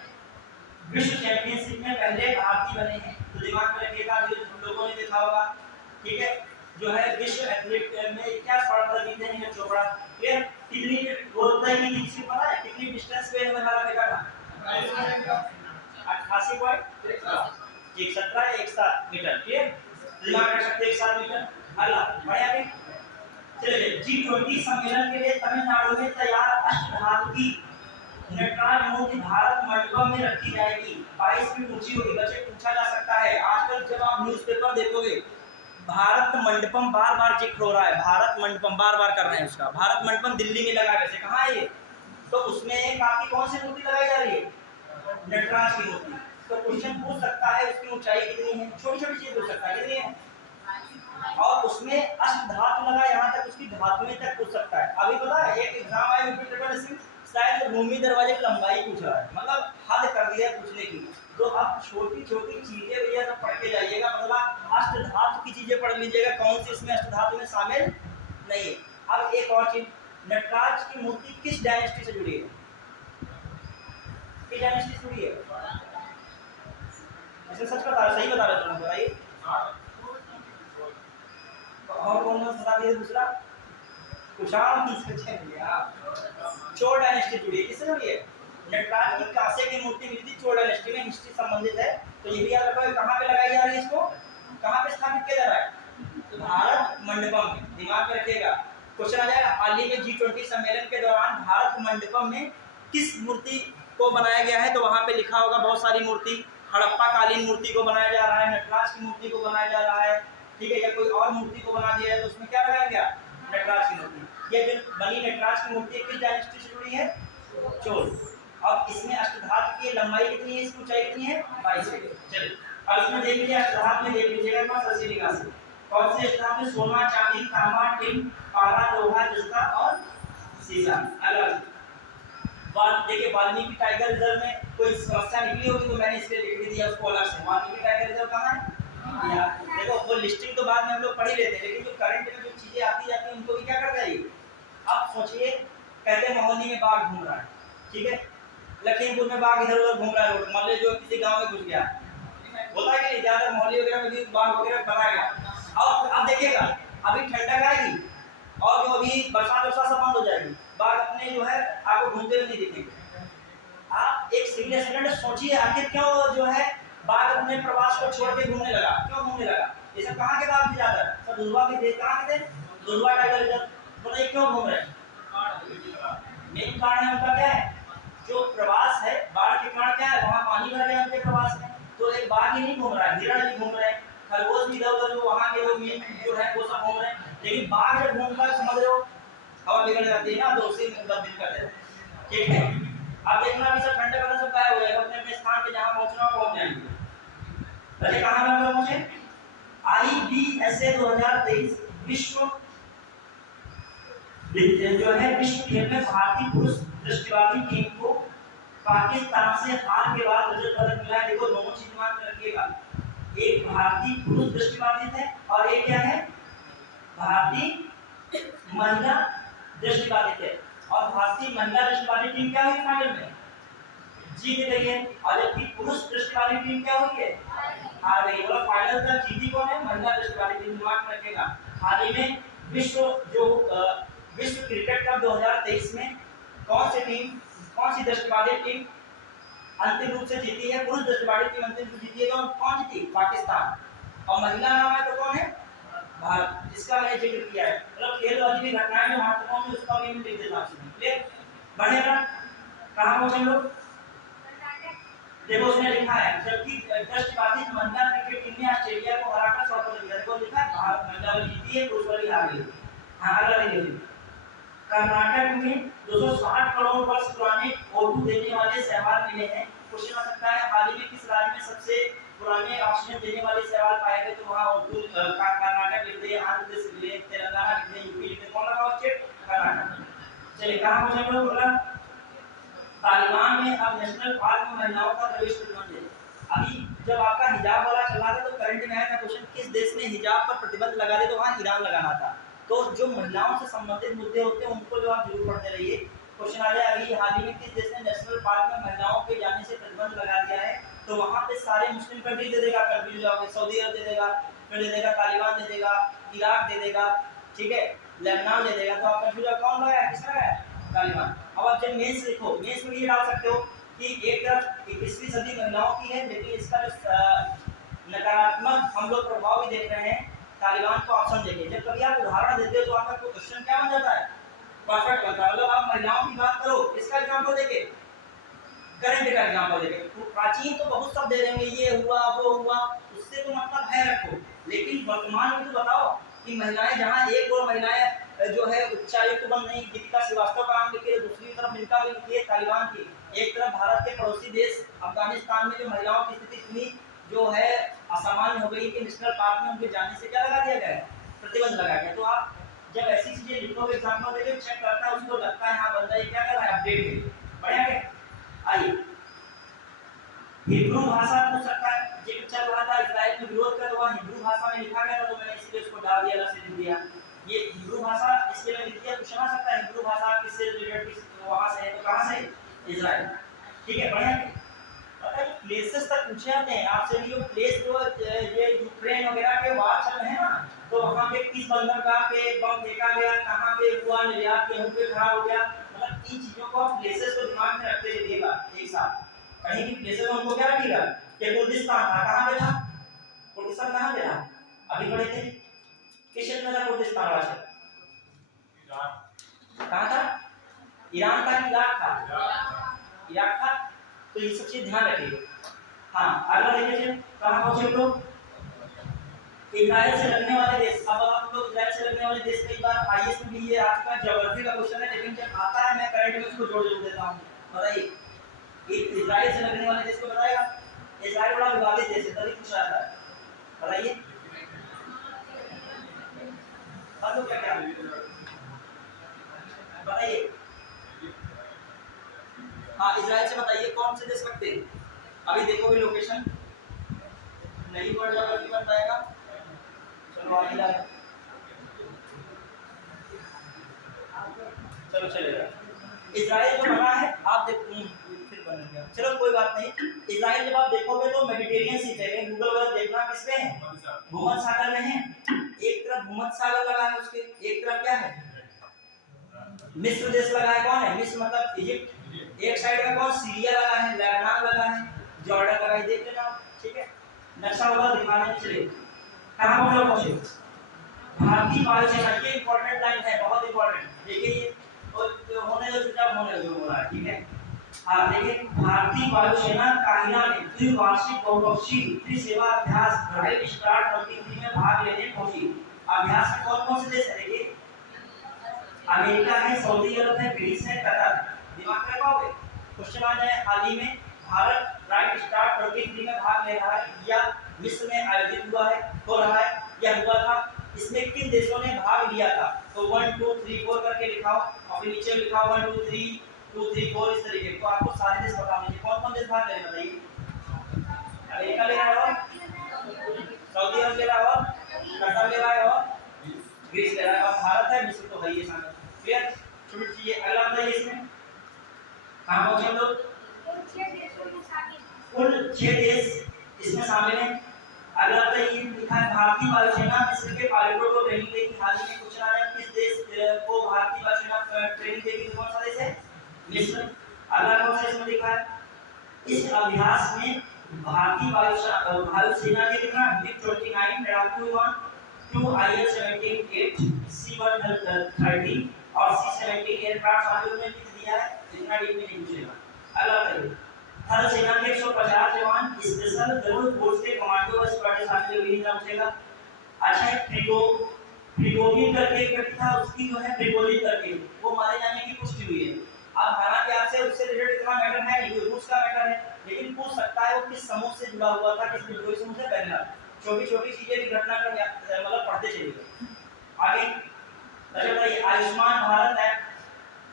विश्व चैंपियनशिप में पहले भारतीय बने हैं, तो दिमाग में रखिएगा, जो लोगों ने देखा होगा। ठीक है, जो है विश्व एथलीट में क्या स्वर्ण पदक जीते हैं नीरज चोपड़ा। क्लियर, कितनी वो होता है कि किसी को पता है कितनी डिस्टेंस पे इन्होंने हमारा फेंका था? 88.17 मीटर। क्लियर, दिमाग रख सकते हैं 7 मीटर। अगला बढ़िया भी। चलिए, G20 सम्मेलन के लिए तमिलनाडु में तैयार अष्टधातु की नटराज मूर्ति भारत मंडपम में रखी जाएगी। 22 फीट ऊंची होगी। बच्चे, पूछा जा सकता है आजकल जब आप न्यूज़पेपर देखोगे, भारत मंडपम बार बार जिक्र हो रहा है, भारत मंडपम बार बार कर रहे हैं उसका। भारत मंडपम दिल्ली में लगा है, वैसे कहाँ है ये? तो उसमें आपकी कौन सी मूर्ति लगाई जा रही है? नटराज की मूर्ति। तो क्वेश्चन पूछ सकता है उसकी ऊंचाई कितनी है, छोटी छोटी चीज पूछ सकता है कितनी है, और उसमें अष्टधातु लगा, यहाँ तक उसकी धातुएं तक पूछ सकता है। अभी पता है एक एग्जाम आई यूपी शायद भूमि दरवाजे की लंबाई पूछ रहा है, मतलब हद कर दिया है पूछने की। तो अब छोटी छोटी चीजें भैया सब पढ़ के जाइएगा, मतलब अष्टधातु की चीजें पढ़ लीजिएगा, कौन सी इसमें अष्टधातु में शामिल नहीं है। अब एक और चीज, नटराज की मूर्ति किस डायनेस्टी से जुड़ी है? किस डायनेस्टी से जुड़ी है? इसे सच बता रहा, सही बता रहा तुम बताइए। और कौन सा बता दिया? दूसरा कुशाण चोल डायनेस्टी जुड़ी है। किससे जुड़ी है? नटराज की कांसे की मूर्ति मिली थी चोल डायनेस्टी में, हिस्ट्री संबंधित है। तो ये भी याद रखो, कहाँ पे लगाई जा रही है, इसको कहाँ पे स्थापित किया जा रहा है? भारत मंडपम में। दिमाग में रखिएगा, क्वेश्चन आ जाएगा। हाल ही में G20 सम्मेलन के दौरान भारत मंडपम में किस मूर्ति को बनाया गया है? तो वहां पे लिखा होगा बहुत सारी मूर्ति। हड़प्पा कालीन मूर्ति को बनाया जा रहा है, नटराज की मूर्ति को बनाया जा रहा है, ठीक है, या कोई और मूर्ति को बना दिया है, तो उसमें क्या लगाया गया? नटराज की मूर्ति। ये जो बनी नटराज की मूर्ति किस डायनेस्टी से जुड़ी है? चोल। अब इसमें अष्टधातु की लंबाई कितनी है, इसकी ऊंचाई कितनी है? 22 फीट। चलिए, अब इसमें देख लीजिए, अष्टधातु में देख लीजिएगा ससी लिखा से कौन से अष्टधातु में? सोना, चांदी, तांबा, टिन, पारा, लोहा, जस्ता और सीसा। अलग देखिए, वाल्मीकि टाइगर रिजर्व में कोई समस्या निकली होगी तो मैंने इसके लिख दिया उसको अलग से। वाल्मीकि टाइगर रिजर्व कहाँ है? यार देखो, वो लिस्टिंग तो बाद में हम लोग पढ़ ही लेते हैं, लेकिन जो करंट में जो चीजें आती जाती हैं उनको भी क्या करता है। अब सोचिए, कहते महोली में बाघ घूम रहा है, ठीक है, लखीमपुर में बाघ इधर उधर घूम रहा है, मान लीजिए जो किसी गांव में घुस गया, होता है कि नहीं, ज्यादा मोहल्ले वगैरह में भी बाघ वगैरह बना गया। और अब देखिएगा, अभी ठंडक आएगी और जो अभी बरसात सब बंद हो जाएगी, बाघ अपने जो है आपको घूमते हुए नहीं दिखेंगे। आप एक सेकंड सोचिए, आखिर क्यों जो है बाघ अपने प्रवास को छोड़ के घूमने लगा, क्यों घूमने लगा? ये सब कहाँ के बाघ थे? ज्यादा सब दुधवा के थे। कहाँ के थे? Dudhwa tiger reserve. बताइए क्यों घूम रहे हैं? मेन कारण है उनका क्या है? जो प्रवास है, बाढ़ के कारण क्या है, वहाँ पानी भर गया उनके प्रवास में, तो एक बाघ ही नहीं घूम रहा है, हिरण भी घूम रहे हैं, खरगोश भी इधर उधर जो वहाँ के वो मेन जो है वो सब घूम रहे हैं। लेकिन बाघ जब घूमता है, समझ रहे हो, हवा बिगड़ जाती है ना, तो उसी में दिल करते हैं। ठीक है, अब देखना अभी सब ठंडे वाला सब गायब हो जाएगा, अपने अपने स्थान पे जहाँ पहुँचना हो पहुँच जाएंगे। अरे कहाँ में पहुँचे? IBSA 2023 विश्व जो है विश्व खेल में भारतीय पुरुष दृष्टिबाजी टीम को पाकिस्तान से हार के बाद रजत पदक मिला है। देखो, दोनों चीज ध्यान में रखिएगा, एक भारतीय पुरुष दृष्टिबाजी है और एक क्या है? भारतीय महिला दृष्टिबाजी है। और भारतीय महिला दृष्टिबाजी टीम क्या हुई फाइनल में? जीत गई है। और जबकि पुरुष दृष्टिबाजी टीम क्या हुई है? हार गई। मतलब फाइनल तक जीती कौन है? महिला दृष्टिबाजी टीम। दिमाग में रखिएगा, हाल ही में विश्व क्रिकेट कप 2023 में कौन सी टीम, कौन सी दृष्टिबाजी टीम अंतिम रूप से जीती है? पुरुष दृष्टिबाजी टीम अंतिम रूप से जीती है। कौन जीती? पाकिस्तान। और महिला नाम है तो कौन है? भारत। इसका मैंने जिक्र किया है। मतलब खेल वाली भी घटनाएं जो महत्वपूर्ण है उसका भी मैं लिख देता हूं। क्लियर? बढ़िया। कहां पहुंचे लोग? देखो, उसने लिखा है, जबकि दृष्टिबाजी महिला क्रिकेट टीम ने ऑस्ट्रेलिया को हराकर स्वर्ण पदक जीता। देखो लिखा है, भारत महिला वाली जीती है, पुरुष वाली हार गई। हां, अगला देखिए, कर्नाटक में 260 करोड़ वर्ष पुराने ओटू देने वाले शैवाल मिले हैं। क्वेश्चन आ सकता है, हाल ही में किस राज्य में सबसे पुराने ऑक्सीजन देने वाले शैवाल पाए गए? तो वहां ओटू कर्नाटक लिख दिए, आंध्र प्रदेश लिख दिए, तेलंगाना लिख दिए, यूपी लिख दिए। कौन लगा स्टेट? कर्नाटक। चलिए, कहां पहुंचे लोग? बोला तालिबान में अब नेशनल पार्क में महिलाओं का प्रवेश प्रतिबंध है। अभी जब आपका हिजाब वाला चला था तो करंट में आया था क्वेश्चन, किस देश ने हिजाब पर प्रतिबंध लगा दिया? तो वहां ईरान लगाना था। तो जो महिलाओं से संबंधित मुद्दे होते हैं उनको जो आप जरूर पढ़ते रहिए। क्वेश्चन आ जाए अभी हाल ही में किस देश ने नेशनल पार्क में महिलाओं के जाने से प्रतिबंध लगा दिया है, तो वहां पे सारे मुस्लिम कंट्री दे देगा, कंफ्यूज जाओगे, सऊदी अरब दे देगा, फिर दे देगा तालिबान दे देगा, इराक दे देगा, ठीक है, लेबनान दे देगा, तो आप कंफ्यूज हो कौन लगाया, किसका लगाया, तालिबान। अब आप जब मेंस लिखो, मेंस में ये डाल सकते हो कि एक तरफ 21वीं सदी महिलाओं की है, लेकिन इसका जो नकारात्मक हम लोग प्रभाव भी देख रहे हैं तालिबान को ऑप्शन देके। जब कभी आप उदाहरण देते हो तो आपका क्वेश्चन क्या बन जाता है, परफेक्ट बनता है। मतलब आप महिलाओं की बात करो, किसका एग्जांपल देके, करंट का एग्जांपल देके। तो प्राचीन तो बहुत सब दे देंगे, ये हुआ वो हुआ, उससे तो मतलब है रखो, लेकिन वर्तमान में तो बताओ कि महिलाएं जहां एक और महिलाएं जो है उच्चायुक्त बन रही, गीतिका श्रीवास्तव का नाम लिखिए, दूसरी तरफ इनका भी लिखिए तालिबान की, एक तरफ भारत के पड़ोसी देश अफगानिस्तान में जो महिलाओं की स्थिति इतनी जो है असामान्य हो गई कि नेशनल पार्क में उनके जाने से क्या लगा दिया गया है, प्रतिबंध लगा गया। तो आप जब ऐसी चीजें लिखोगे एग्जांपल देके चेक करता है, उसको लगता है हाँ बंदा ये क्या कर रहा है, अपडेट है, बढ़िया है। आइए हिब्रू भाषा पूछ सकता है, जो चल रहा था इजराइल में विरोध कर, वहां हिब्रू भाषा में लिखा गया था, तो मैंने इसलिए उसको डाल दिया, अलग से लिख दिया। ये हिब्रू भाषा इसलिए मैं लिख दिया, पूछा जा सकता है हिब्रू भाषा किससे रिलेटेड, किस वहां से है, तो कहां से, इजराइल, ठीक है, बढ़िया है। प्लेसेस तक पूछे जाते हैं आपसे, जो प्लेस जो ये यूक्रेन वगैरह के वार चल रहे हैं ना, तो वहां पे किस बंदरगाह पे बम फेंका गया, कहां पे हुआ, निर्यात गेहूं पे खराब हो गया, मतलब इन चीजों को आप प्लेसेस को दिमाग में रखते रहिएगा एक साथ। कहीं की प्लेसेस में उनको क्या रखिएगा कि कुर्दिस्तान था, कहां पे था, कुर्दिस्तान कहां पे था, अभी पढ़े थे, किस क्षेत्र में था कुर्दिस्तान वाला क्षेत्र, कहां था, ईरान था कि इराक था, इराक था। तो ये सब चीज ध्यान रखिए। हाँ अगला देखिए कहां पहुंचे लोग, इजराइल से लगने वाले देश। अब आप लोग इजराइल से लगने वाले देश, कई बार आईएएस में भी ये आ चुका है, ज्योग्राफी का क्वेश्चन है, लेकिन जब आता है मैं करंट में उसको जोड़ देता हूं। बताइए इजराइल से लगने वाले देश को बताएगा, इजराइल बड़ा विवादित देश है, तभी पूछा जाता है, बताइए तो क्या क्या बताइए। हाँ इजराइल से बताइए कौन से देश लगते हैं, अभी देखोगे लोकेशन नहीं वर्ड ज्योग्राफी बन पाएगा, चलो आइए चलो चलेगा। इजराइल जो बना है आप देखो फिर बन गया, चलो कोई बात नहीं। इजराइल जब आप देखोगे तो मेडिटेरियन सी जगह, गूगल वगैरह देखना किस पे है, भूमध्य सागर में है। एक तरफ भूमध्य सागर लगा है उसके, एक तरफ क्या है, मिस्र देश लगा है, कौन है मिस्र मतलब इजिप्ट, एक साइड का कौन, सीरिया लगा है, लेबनान लगा है, जॉर्डन लगा है, देख लेना, ठीक है। नक्शा वगैरह दिखाने चले कहां पहुंचे, भारतीय वायुसेना, ये इंपॉर्टेंट लाइन है, बहुत इंपॉर्टेंट, देखिए होने दो चुपचाप, होने दो बोला, ठीक है। हाँ देखिए भारतीय वायुसेना काहिरा में द्विवार्षिक बहुपक्षीय त्रिसेवा अभ्यास ड्राइव स्टार्ट 23 में भाग लेने पहुंची। अभ्यास में कौन कौन से देश है, देखिए अमेरिका है, सऊदी अरब है, ग्रीस है, कतर। दिमाग में रखोगे क्वेश्चन आ जाए हाल ही में भारत ड्राइव स्टार्ट 23 में भाग ले रहा है, या विश्व में आयोजित हुआ है, हो रहा है या हुआ था, इसमें किन देशों ने भाग लिया था, तो 1 2 3 4 करके लिखाओ, और फिर नीचे लिखाओ 1 2 3 2 3 4 इस तरीके। तो आपको सारे देश बता दीजिए कौन कौन देश भाग ले रहे हैं, बताइए। अमेरिका ले रहा है, सऊदी अरब ले रहा है, कतर ले रहा है, और ग्रीस ले रहा है, और भारत है, मिस्र तो है ये सामने, क्लियर। छोटी चीज अगला बताइए, इसमें कहां पहुंचे हम लोग, कुल 6 देश इसमें शामिल हैं। अगला तो ये लिखा है भारतीय वायुसेना मिस्र के पायलटों को ट्रेनिंग देगी। हाल ही में क्वेश्चन आया किस देश को भारतीय वायुसेना ट्रेनिंग देगी, तो कौन सा देश है, मिस्र। अगला कौन सा इसमें लिखा है, इस अभ्यास में भारतीय वायुसेना के कितना MiG-29 लड़ाकू विमान, 2 IL-78 C-130 और C-17 एयरक्राफ्ट शामिल होने की दिया है, इतना डीप में नहीं पूछेगा। अगला बताइए थल सेना के 150 जवान स्पेशल जरूर फोर्स के कमांडो और स्क्वाड शामिल हुए, नाम पूछेगा। अच्छा प्रिगोजिन करके एक व्यक्ति था, उसकी जो है प्रिगोजिन करके वो मारे जाने की पुष्टि हुई है। अब हालांकि आपसे उससे रिलेटेड इतना मैटर है नहीं, रूस का मैटर है, लेकिन पूछ सकता है वो किस समूह से जुड़ा हुआ था, किस विद्रोही समूह से, पहला छोटी छोटी चीजें भी घटना का मतलब पढ़ते चलिए। आगे अच्छा बताइए आयुष्मान भारत एक्ट,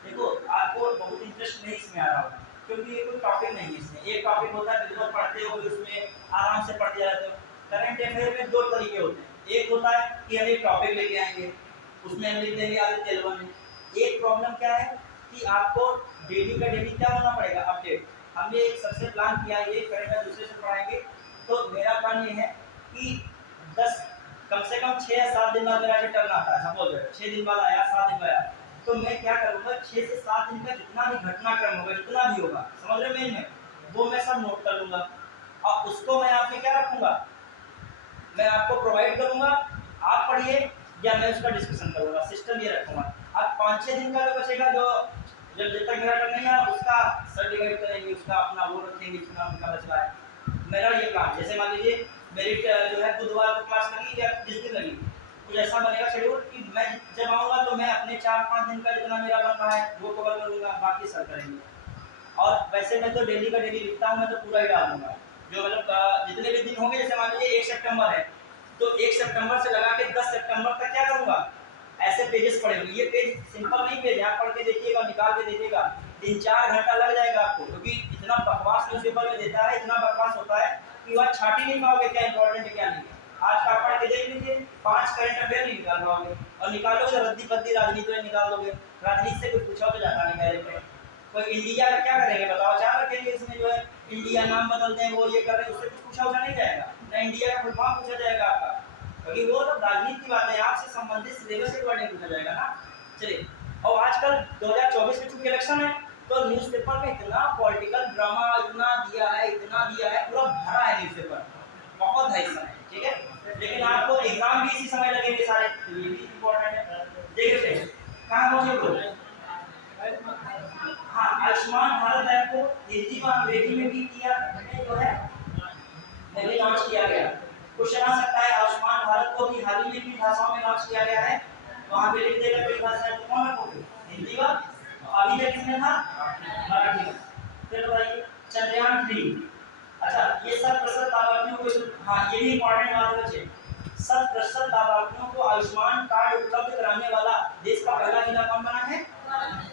देखो आपको बहुत इंटरेस्ट नहीं इसमें आ रहा होगा क्योंकि ये कोई टॉपिक नहीं है, इसमें एक टॉपिक होता है बिल्कुल पढ़ते हो फिर उसमें आराम से पढ़ते जाते हो। करंट अफेयर में 2 तरीके होते हैं, एक होता है कि हम एक टॉपिक लेके आएंगे उसमें हम लिख देंगे आदित्य एल्बम में। एक प्रॉब्लम क्या है कि आपको डेली का डेली क्या होना पड़ेगा, अपडेट। हमने एक सबसे प्लान किया, ये करेंगे, दूसरे से पढ़ाएंगे। तो मेरा प्लान ये है कि 10 कम से कम 6 या 7 दिन बाद मेरा रिटर्न आता है, सपोज 6 दिन बाद आया, 7 दिन बाद आया, तो मैं क्या करूँगा, 6 से 7 दिन का जितना भी घटनाक्रम होगा, जितना भी होगा, समझ रहे मेन में, वो मैं सब नोट कर लूँगा और उसको मैं आपने क्या रखूँगा, मैं आपको प्रोवाइड करूँगा, आप पढ़िए या मैं उसका डिस्कशन करूँगा, सिस्टम ये रखूँगा। अब 5-6 दिन का जो बचेगा, जो जब तक मेरा टर्न नहीं आया उसका सर डिवाइड करेंगे, उसका अपना वो रखेंगे जितना उनका बच रहा है। मेरा ये प्लान, जैसे मान लीजिए मेरी जो है बुधवार को क्लास लगी या जिस दिन लगी, कुछ ऐसा बनेगा शेड्यूल कि मैं जब आऊँगा तो मैं अपने 4-5 दिन का जितना मेरा बन रहा है वो कवर करूँगा, बाकी सर करेंगे। और वैसे मैं तो डेली का डेली लिखता हूँ, मैं तो पूरा ही डाल दूँगा, जो मतलब जितने भी दिन होंगे, जैसे मान लीजिए 1 सितंबर है तो 1 सितंबर से लगा के 10 सितंबर तक क्या करूँगा, ऐसे पेजेस पढ़ेंगे। ये पेज सिंपल नहीं पेज, आप पढ़ के देखिएगा, निकाल के देखिएगा, 3-4 घंटा लग जाएगा आपको, क्योंकि इतना बकवास न्यूज़पेपर में देता है, इतना बकवास होता है कि वह छाट ही नहीं पाओगे क्या इंपॉर्टेंट है क्या नहीं है। आज का पढ़ के देख लीजिए, 5 करंट अफेयर नहीं निकाल पाओगे, और निकालोगे तो रद्दी पद्दी राजनीति में निकाल दोगे, राजनीति से कुछ पूछा तो जाता नहीं मेरे पे। कोई इंडिया का क्या करेंगे बताओ, क्या रखेंगे इसमें, जो है इंडिया नाम बदलते हैं, वो ये कर रहे हैं, उससे कुछ पूछा नहीं जाएगा ना, इंडिया का फुल फॉर्म पूछा जाएगा आपका, क्योंकि वो तो राजनीति की बात है, आपसे संबंधित सिलेबस के बारे में पूछा जाएगा ना। चलिए, और आजकल 2024 में चूंकि इलेक्शन है तो न्यूज़पेपर में इतना पॉलिटिकल ड्रामा इतना दिया है, इतना दिया है, पूरा भरा है न्यूज़पेपर, बहुत है इस समय, ठीक है। लेकिन आपको एग्जाम भी इसी समय लगेंगे सारे, ये भी इम्पोर्टेंट है। देखिए कहाँ पहुंचे लोग, हाँ, आयुष्मान भारत ऐप को हिंदी में अंग्रेजी में भी किया जो है पहले लॉन्च किया गया। क्वेश्चन आ सकता है, आयुष्मान भारत को भी हाल ही में किन भाषाओं में लॉन्च किया गया है, वहां पे लिख देगा कोई भाषा है तो कौन रखोगे, हिंदी व अभी तक किसमें था, मराठी में। फिर बताइए चंद्रयान 3, अच्छा ये 100% लाभार्थियों को, हाँ ये भी इंपॉर्टेंट बात है बच्चे, 100% लाभार्थियों को आयुष्मान कार्ड उपलब्ध कराने वाला देश का पहला जिला कौन बना है,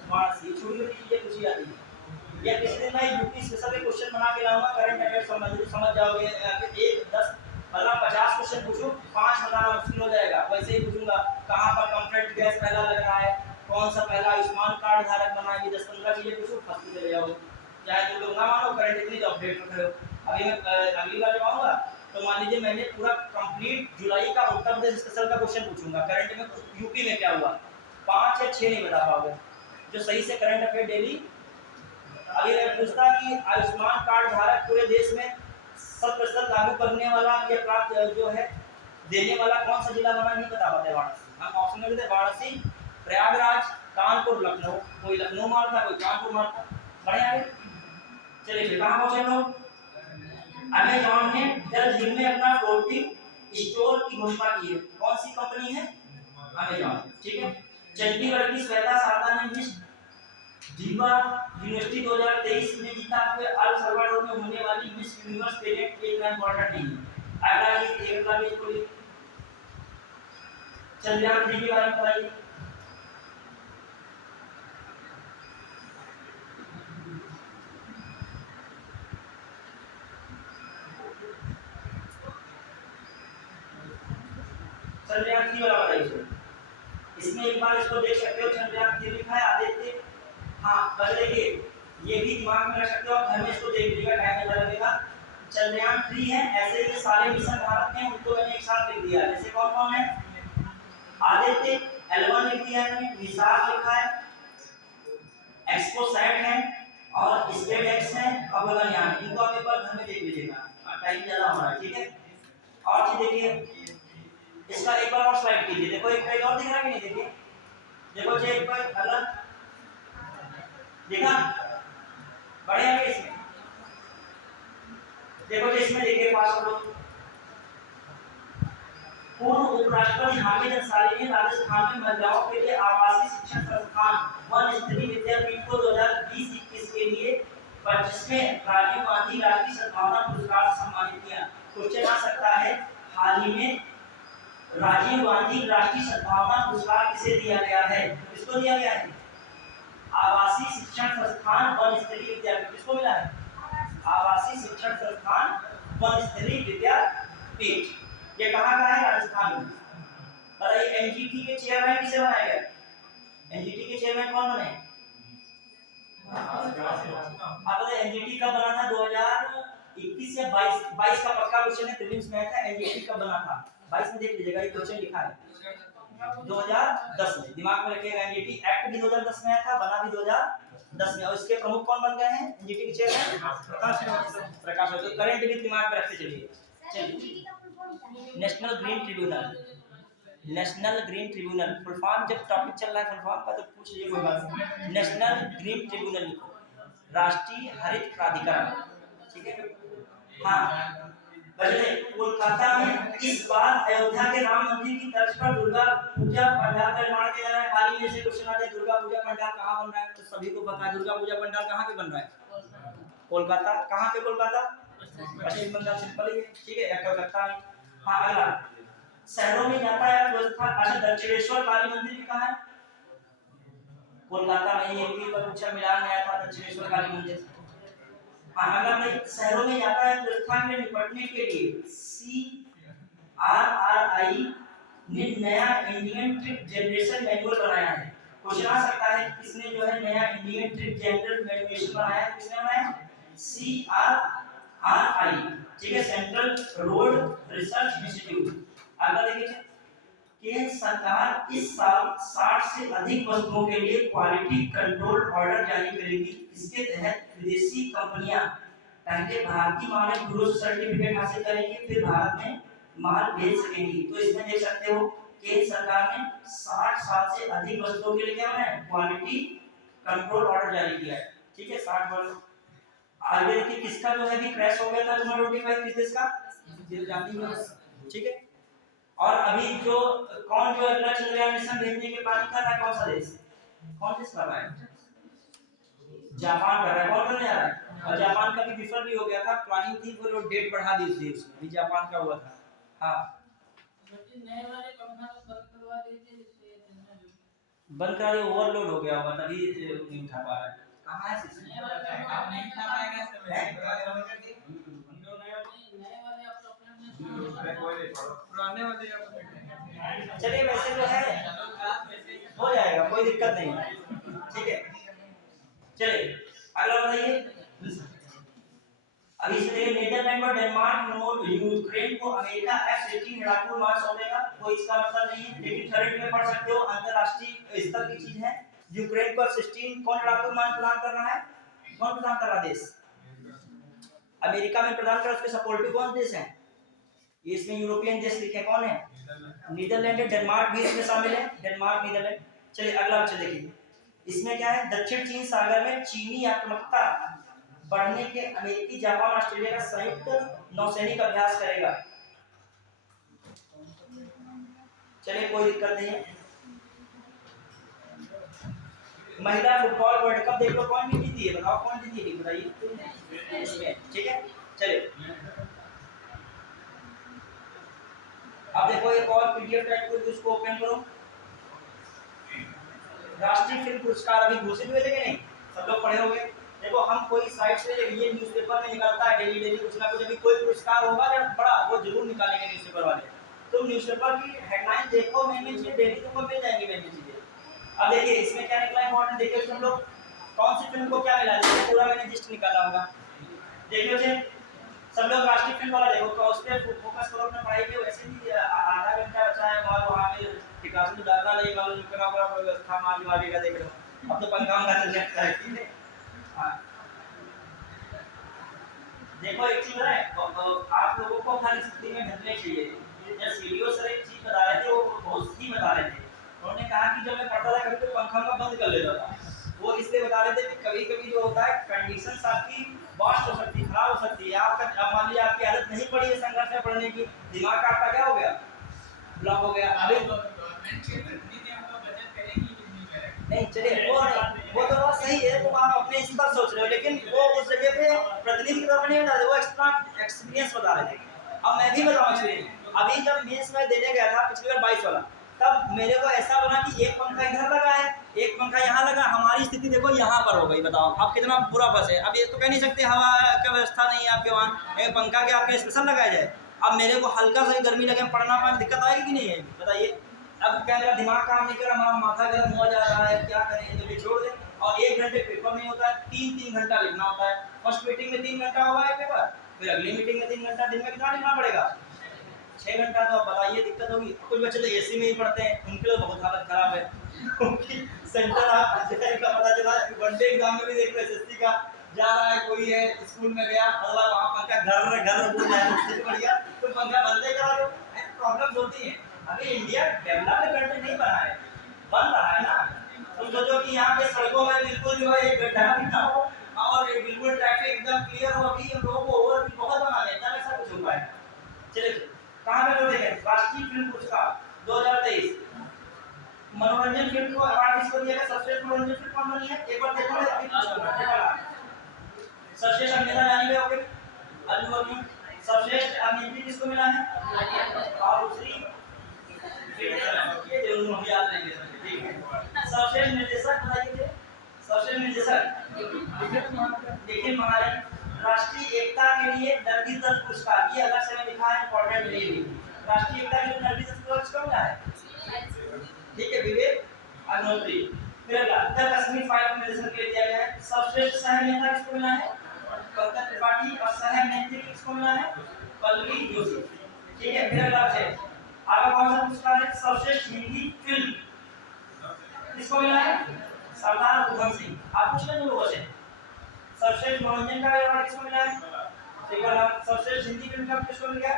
वाराणसी। छोटी छोटी चीजें पूछी जाती है, या किसी दिन मैं यूपी स्पेशल के क्वेश्चन बना के लाऊंगा, करंट अफेयर संबंधित, समझ जाओगे। 1 10 मतलब 50 क्वेश्चन पूछूं, 5 बताना मुश्किल हो जाएगा। वैसे ही पूछूंगा कहां पर कंप्लीट गैस पहला लग रहा है, कौन सा पहला आयुष्मान कार्ड धारक बना है, 10-15 चीजें पूछूं, फंस चले जाओगे। चाहे तुम लोग ना मानो, करंट इतनी तो अपडेट रख रहे हो। अभी मैं अगली बार जब आऊंगा तो मान लीजिए मैंने पूरा कंप्लीट जुलाई का उत्तर प्रदेश स्पेशल का क्वेश्चन पूछूंगा, करंट में यूपी में क्या हुआ, 5 या 6 नहीं बता पाओगे, जो सही से करंट अफेयर डेली। अभी मैं पूछता कि आयुष्मान कार्ड धारक पूरे देश में 100% लागू करने वाला या प्राप्त जो है देने वाला कौन सा जिला बना, नहीं बता पाते। वाराणसी, हम ऑप्शन में देते वाराणसी, प्रयागराज, कानपुर, लखनऊ। कोई लखनऊ मारता, कोई कानपुर मारता, बढ़िया है। चलिए फिर कहाँ पहुंचे लोग, अमेजॉन ने जल झील में अपना फ्लोटिंग स्टोर की घोषणा की है। कौन सी कंपनी है, अमेजॉन, ठीक है। चंडीगढ़ की श्वेता शारदा ने मिस जीवा यूनिवर्सिटी 2023 में जीता हुए अल सल्वाडोर में होने वाली मिस यूनिवर्स पेजेंट के इतना इंपॉर्टेंट नहीं है। अगला ये अगला भी इसको चंद्रयान 3 के बारे में बताइए। चंद्रयान 3 वाला बताइए, इसमें एक बार इसको देख सकते हो, चंद्रयान 3 लिखा है आदित्य, हाँ बस देखिए ये भी दिमाग में रख सकते हो, घर में इसको देख लीजिएगा, टाइम ज्यादा लगेगा। चंद्रयान 3 है, ऐसे ये सारे मिशन भारत में, उनको मैंने एक साथ लिख दिया। जैसे कौन कौन है, आदित्य L1 लिख दिया है, निसार लिखा है, एक्सपोसैट है और स्पेसएक्स है और गगनयान। इनको आप एक बार घर में देख लीजिएगा, टाइम ज्यादा हो रहा है, ठीक है। और चीज देखिए इसका एक बार और स्लाइड कीजिए, देखो एक पेज और दिख रहा है कि नहीं, देखिए देखो जी एक बार अलग देखा, बढ़िया है इसमें, देखो जी इसमें देखिए पास लोग, पूर्व उपराष्ट्रपति हामिद अंसारी ने राजस्थान में महिलाओं के लिए आवासीय शिक्षण संस्थान वन स्तरीय विद्यापीठ को 2020-21 के लिए 25वें राजीव गांधी राष्ट्रीय सद्भावना पुरस्कार से सम्मानित किया। क्वेश्चन आ सकता है, हाल ही में राजीव गांधी राष्ट्रीय सद्भावना पुरस्कार किसे दिया गया है, किसको दिया गया है, आवासीय शिक्षण संस्थान वन स्तरीय विद्यापीठ, किसको मिला है, आवासीय शिक्षण संस्थान वन स्तरीय विद्यापीठ। ये कहाँ का है, राजस्थान में। बताइए एनजीटी के चेयरमैन किसे बनाया गया, एनजीटी के चेयरमैन कौन बने, आप बताइए एनजीटी कब बना था? 2021 या 22 का पक्का क्वेश्चन है, प्रीलिम्स में आया था। एनजीटी कब बना था? 22 में देख लीजिएगा, ये क्वेश्चन लिखा है 2010 में। दिमाग में रखिएगा, एनजीटी एक्ट भी 2010 में आया था, बना भी 2010 में। और इसके प्रमुख कौन बन गए हैं एनजीटी के चेयरमैन? प्रकाश तो करंट भी दिमाग में रखते चलिए। National green tribunal, national green tribunal full form, जब टॉपिक चल रहा है फुल फॉर्म का तो पूछ लीजिए, कोई बात नहीं। नेशनल ग्रीन ट्रिब्यूनल लिखो, राष्ट्रीय हरित प्राधिकरण, ठीक है। हाँ बजने कोलकाता में इस बार अयोध्या के राम मंदिर की तर्ज पर दुर्गा पूजा पंडाल का निर्माण किया जा रहा है। हाल ही में से क्वेश्चन आ गया दुर्गा पूजा पंडाल कहाँ बन रहा है, तो सभी को पता है दुर्गा पूजा पंडाल कहाँ पे बन रहा है? कोलकाता। कहाँ पे? कोलकाता, पश्चिम बंगाल, सिंपल ही है, ठीक है, या कलकत्ता में। हाँ अगला, शहरों में यातायात व्यवस्था। अच्छा, दक्षिणेश्वर काली मंदिर भी कहाँ है? कोलकाता में। ये भी परीक्षा मिलान में आया था दक्षिणेश्वर काली मंदिर। हाँ अगला भाई, शहरों में यातायात व्यवस्था में निपटने के लिए CRRI ने नया इंडियन ट्रिप जनरेशन मैनुअल बनाया है। क्वेश्चन आ सकता है किसने जो है नया इंडियन ट्रिप जनरेशन मैनुअल बनाया है? किसने बनाया? CRRI, ठीक है, सेंट्रल रोड रिसर्च इंस्टीट्यूट। अगला देखिए, केंद्र सरकार इस साल 60 से अधिक वस्तुओं के लिए क्वालिटी कंट्रोल ऑर्डर जारी करेगी। इसके तहत विदेशी कंपनियां पहले भारतीय मानक गुणवत्ता सर्टिफिकेट हासिल करेंगी, फिर भारत में माल भेज सकेंगी। तो इसमें देख सकते हो केंद्र सरकार ने 60 साल से अधिक वस्तुओं के लिए क्या बनाया? क्वालिटी कंट्रोल ऑर्डर जारी किया है, ठीक है, 60 वर्ष। आगे देखिए, किसका जो है भी क्रैश हो गया था नोटिफाई, किस देश का? जाती है, ठीक है। और अभी जो कौन जो अगला चंद्रयान मिशन भेजने की प्लानिंग कर रहा है? कौन सा देश? कौन देश कर रहा है? जापान कर रहा है। कौन करने जा रहा है? और जापान का भी विफल भी हो गया था, प्लानिंग थी वो डेट बढ़ा दी थी उसमें, भी जापान का हुआ था। हाँ नए वाले पंखा को बंद करवा दीजिए, बंद करा, ओवरलोड हो गया हुआ, तभी नहीं उठा पा रहा है। कहाँ है सिस्टम? नए वाले नहीं उठा पाएगा सब नए वाले आप पुराने वाले चलिए वैसे जो है हो जाएगा, कोई दिक्कत नहीं है, ठीक है। चलिए अगला बताइए, अभी इसलिए नीदरलैंड और डेनमार्क यूक्रेन को अमेरिका F-16 लड़ाकू विमान सौंपेगा। कोई इसका मतलब नहीं है, लेकिन थर्ड में पढ़ सकते हो, अंतरराष्ट्रीय स्तर की चीज है। यूक्रेन को F-16 कौन लड़ाकू विमान प्रदान कर रहा है? कौन प्रदान कर रहा देश? अमेरिका में प्रदान कर, उसके सपोर्टिव कौन देश है? ये इसमें यूरोपियन देश लिखे, कौन है? नीदरलैंड है, डेनमार्क भी इसमें शामिल है, डेनमार्क नीदरलैंड। चलिए अगला बच्चा देखिए, इसमें क्या है? दक्षिण चीन सागर में चीनी आक्रामकता बढ़ने के अमेरिकी जापान ऑस्ट्रेलिया का संयुक्त नौसैनिक अभ्यास करेगा। चलिए कोई दिक्कत नहीं है। महिला फुटबॉल वर्ल्ड कप देख लो, कौन जीती है? बताओ कौन जीती है, बताइए इसमें, ठीक है। चलिए अब देखो एक और पीडीएफ टाइप को, उसको ओपन करो। राष्ट्रीय फिल्म पुरस्कार अभी घोषित हुए थे कि नहीं? सब लोग पढ़े होंगे। देखो हम कोई साइट से ये न्यूज़पेपर में निकलता है डेली डेली कुछ ना कुछ, अभी कोई पुरस्कार होगा जब बड़ा वो जरूर निकालेंगे न्यूज़पेपर वाले। तुम न्यूज़पेपर की हेडलाइन देखो, मेन चीजें डेली तुमको मिल जाएंगी मेन चीजें। अब देखिए इसमें क्या निकला इम्पोर्टेंट, देखिए तुम लोग कौन सी फिल्म को क्या मिला, देखिए पूरा मैंने लिस्ट निकाला होगा। देखिए उसे सब लोग राष्ट्रीय फिल्म वाला देखो, तो उस पर फोकस करो अपने पढ़ाई पे। वैसे भी आधा घंटा बचा है और वहाँ पे टिकासू डालना नहीं मालूम कितना बड़ा व्यवस्था मान वाली का देख लो। अब तो पंखा में चल जाता है, ठीक है। हाँ देखो एक चीज है, आप लोगों को हर स्थिति में ढलने चाहिए। जब सीडीओ सर एक चीज बता रहे थे, वो बहुत ही बता रहे थे। उन्होंने कहा कि जब मैं पढ़ता था कभी तो पंखा में बंद कर लेता था। वो इसलिए बता रहे थे कि कभी कभी जो होता है कंडीशन आपकी वास्ट हो सकती है, खराब हो सकती है। आपका मान लीजिए आपकी आदत नहीं पड़ी है संघर्ष में पढ़ने की, दिमाग का आपका क्या हो गया, ब्लॉक हो गया। अभी नहीं चलिए वो तो बात सही है, तुम आप अपने इस पर सोच रहे हो, लेकिन वो उस जगह पे प्रतिनिधि के तौर पर नहीं बता रहे, वो एक्स्ट्रा एक्सपीरियंस बता रहे थे। अब मैं भी बताऊं एक्सपीरियंस, अभी जब मेंस में देने गया था पिछली बार 22 वाला, तब मेरे को ऐसा बना कि एक पंखा इधर लगा है, एक पंखा यहाँ लगा, हमारी स्थिति देखो यहाँ पर हो गई। बताओ आप कितना बुरा फंसे है। अब ये तो कह नहीं सकते हवा का व्यवस्था नहीं है आपके वहाँ, पंखा के आपके स्पेशल लगाया जाए। अब मेरे को हल्का सा गर्मी लगे, पढ़ना पाए, दिक्कत आएगी कि नहीं आएगी बताइए। अब क्या मेरा दिमाग काम नहीं कर रहा, माथा गर्म हो जा रहा है, क्या करें, तो छोड़ दें। और 1 घंटे पेपर नहीं होता है, 3-3 घंटा लिखना होता है। फर्स्ट मीटिंग में 3 घंटा होगा एक पेपर, फिर अगली मीटिंग में 3 घंटा, दिन में कितना लिखना पड़ेगा? 6 घंटा। तो अब बताइए दिक्कत होगी। कुछ बच्चे तो एसी में ही पढ़ते हैं, उनके लिए बहुत हालत खराब है क्योंकि सेंटर आप का पता चला वनडे एग्जाम में भी देखो एसएससी का जा रहा है, कोई है स्कूल में गया, मतलब वहाँ पंखा घर बोल रहा है, उससे बढ़िया तो पंखा बंद करा दो। प्रॉब्लम्स होती हैं। अभी इंडिया डेवलप्ड कंट्री नहीं बना है, बन रहा है ना। तुम सोचो कि यहाँ पे सड़कों में बिल्कुल जो है एक गड्ढा भी ना हो और बिल्कुल ट्रैफिक एकदम क्लियर हो, अभी हम लोगों को ओवर बहुत बनाने हैं, तब ऐसा कुछ हो पाएगा। चलिए कहाँ पे लोग देखें, राष्ट्रीय फिल्म पुरस्कार 2023 मनोरंजन फिल्म को अवार्ड किसको दिया गया? सर्वश्रेष्ठ मनोरंजन फिल्म कौन बनी है? एक बार देखो अभी सर्वश्रेष्ठ अभिनेता जानी गए होंगे अर्जुन अर्जुन। सर्वश्रेष्ठ अभिनेत्री किसको मिला है? और दूसरी ये जरूर हम याद रहेंगे, ठीक है। सर्वश्रेष्ठ निर्देशक बताइए थे, सर्वश्रेष्ठ निर्देशक निखिल महाजन। राष्ट्रीय एकता के लिए नरगिस दत्त पुरस्कार, ये अलग से लिखा है, इंपॉर्टेंट है ये। राष्ट्रीय एकता के लिए नरगिस दत्त पुरस्कार मिला है, ठीक है, विवेक अग्निहोत्री। फिर अगला द कश्मीर फाइल को निर्देशन के लिए दिया गया है। सर्वश्रेष्ठ सह अभिनेता किसको मिला है? पंकज त्रिपाठी। और सह अभिनेत्री किसको मिला है? पल्लवी जोशी, ठीक है। फिर अगला है आगे कौन सा पुरस्कार है? सर्वश्रेष्ठ हिंदी फिल्म किसको मिला है? सरदार उधम सिंह। आप पूछ लेंगे लोगों से। सर्वश्रेष्ठ मनोरंजन का अवार्ड किसको मिला है? ठीक है। सर्वश्रेष्ठ हिंदी फिल्म का किसको मिल गया?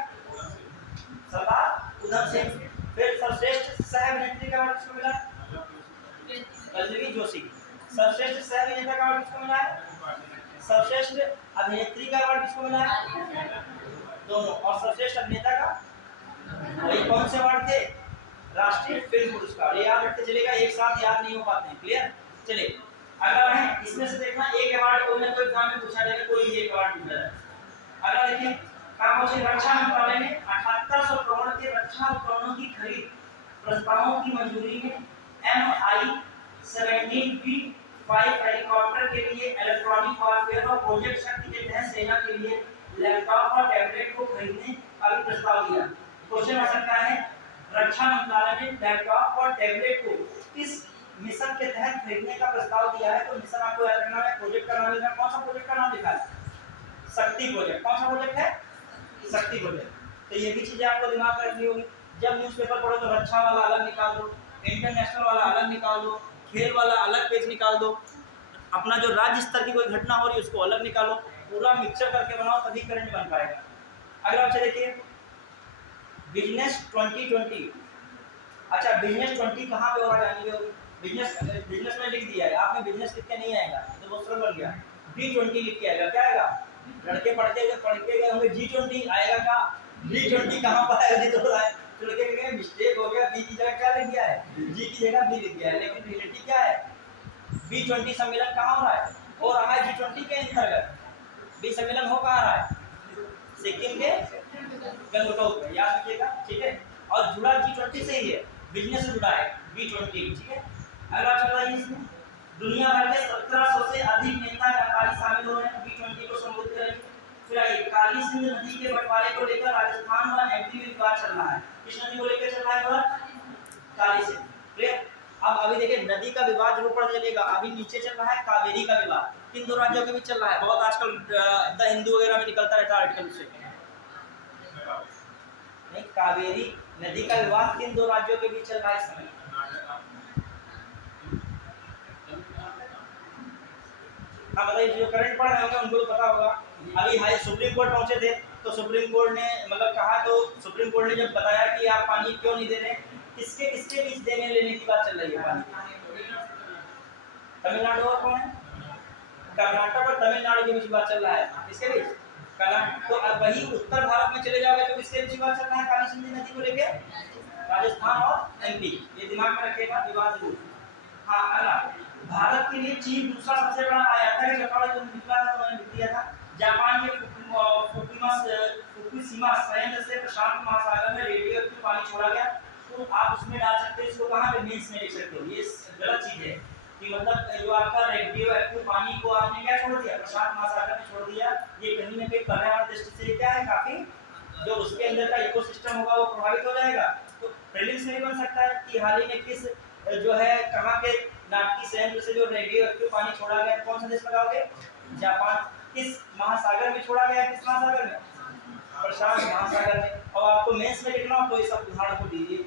सरदार उधम सिंह। फिर सर्वश्रेष्ठ सह अभिनेत्री का अवार्ड किसको मिला? पल्लवी जोशी। सर्वश्रेष्ठ सह अभिनेता का अवार्ड किसको मिला है? सर्वश्रेष्ठ अभिनेत्री का अवार्ड किसको मिला है? दोनों। और सर्वश्रेष्ठ अभिनेता का वही कौन से अवार्ड थे? राष्ट्रीय फिल्म पुरस्कार। ये याद रखते चलेगा, एक साथ याद नहीं हो पाते हैं, क्लियर। चलिए अगला है, इसमें से देखना एक अवार्ड कोई ना कोई एग्जाम में पूछा जाएगा, कोई एक अवार्ड मिल जाए। अगला देखिए काम हो रक्षा मंत्रालय ने 7800 करोड़ के रक्षा उपकरणों की खरीद प्रस्तावों की मंजूरी में MI-17V5 हेलीकॉप्टर के लिए इलेक्ट्रॉनिक वॉरफेयर और प्रोजेक्ट शक्ति के तहत सेना के लिए लैपटॉप और टैबलेट को खरीदने का भी प्रस्ताव दिया। क्वेश्चन आ सकता है रक्षा मंत्रालय ने लैपटॉप और टैबलेट को किस मिशन के तहत खरीदने का प्रस्ताव दिया है? तो मिशन आपको याद रखना है, प्रोजेक्ट का नाम लिखना। कौन सा प्रोजेक्ट का नाम लिखा है? शक्ति प्रोजेक्ट। कौन सा प्रोजेक्ट है? शक्ति प्रोजेक्ट। तो ये भी चीजें आपको दिमाग में रखनी होगी। जब न्यूज़पेपर पढ़ो तो रक्षा वाला अलग निकाल दो, इंटरनेशनल वाला अलग निकाल दो, खेल वाला अलग पेज निकाल दो, अपना जो राज्य स्तर की कोई घटना हो रही है उसको अलग निकालो, पूरा मिक्सचर करके बनाओ, तभी करंट बन पाएगा। अगला बच्चे देखिए बिजनेस 2020। अच्छा बिजनेस 20 कहाँ पे हो रहा है जानिए होगी। बिजनेस में लिख दिया है आपने, बिजनेस लिख के नहीं आएगा तो वो सरल बन गया। B20 लिख के आएगा, क्या आएगा? लड़के पढ़ के गए होंगे G20 आएगा का, B20 कहाँ पर आयोजित हो रहा है? तो लड़के कहेंगे मिस्टेक हो गया, बी की जगह क्या लिख दिया है? जी की जगह बी लिख दिया है, लेकिन रियलिटी क्या है? B20 सम्मेलन कहाँ हो रहा है? हो रहा है G20 के अंतर्गत। बी सम्मेलन हो कहाँ रहा है? सिक्किम के गंगटोक में, याद रखिएगा, ठीक है। और जुड़ा G20 से ही है, बिजनेस से जुड़ा है B20, ठीक है। अगला चल रहा है इसमें दुनिया भर के 1700 से अधिक नेता व्यापारी शामिल हो रहे हैं B20 को संबोधित करेंगे। फिर आइए काली सिंध नदी के बंटवारे को लेकर राजस्थान व MP में विवाद चल रहा है। किस नदी को लेकर चल रहा है विवाद? काली सिंध, क्लियर। अब अभी देखिए नदी का विवाद जो ऊपर चलेगा, अभी नीचे चल रहा है कावेरी का विवाद, किन दो राज्यों के बीच चल रहा है? बहुत आजकल द हिंदू वगैरह में निकलता रहता है आर्टिकल से। नहीं, कावेरी नदी का विवाद किन दो राज्यों के बीच चल रहा है इस समय? हाँ बताइए, जो करंट पढ़ रहे होंगे उनको तो पता होगा। अभी हाई सुप्रीम कोर्ट पहुंचे थे तो सुप्रीम कोर्ट ने मतलब कहा, तो सुप्रीम कोर्ट ने जब बताया कि आप पानी क्यों नहीं दे रहे, किसके किसके बीच देने लेने की बात चल रही है पानी? तमिलनाडु और कौन है? कर्नाटक और तमिलनाडु के बीच बात चल रहा है। किसके बीच? कर्नाटक। तो अब वही उत्तर भारत में चले जाओगे तो किसके बीच बात चल रहा है काली सिंध नदी को लेके? राजस्थान और MP, ये दिमाग में रखिएगा, विवाद जरूर। हाँ अगला, भारत के लिए चीन दूसरा सबसे बड़ा आयातक है। चौथा जो निकला था तो मैंने लिख दिया था। जापान के फुकुशिमा संयंत्र से प्रशांत महासागर में रेडियोएक्टिव पानी छोड़ा गया। तो आप उसमें डाल सकते हो, इसको कहाँ पे मेंस में लिख सकते हो। ये गलत चीज है कि मतलब जो आपका रेडियोएक्टिव पानी को आपने क्या छोड़ दिया? प्रशांत महासागर में छोड़ दिया। ये कहीं ना कहीं पर्यावरण दृष्टि से क्या है, काफी जो उसके अंदर का इकोसिस्टम होगा वो प्रभावित हो जाएगा। तो प्रीलिम्स में बन सकता है कि हाल ही में किस जो है कहाँ के नाटकी संयंत्र से जो रेडियो एक्टिव पानी छोड़ा गया, कौन सा देश लगाओगे? जापान। किस महासागर में छोड़ा गया? किस महासागर में? प्रशांत महासागर में। और आपको मेंस में लिखना हो तो ये सब उदाहरण को दीजिए।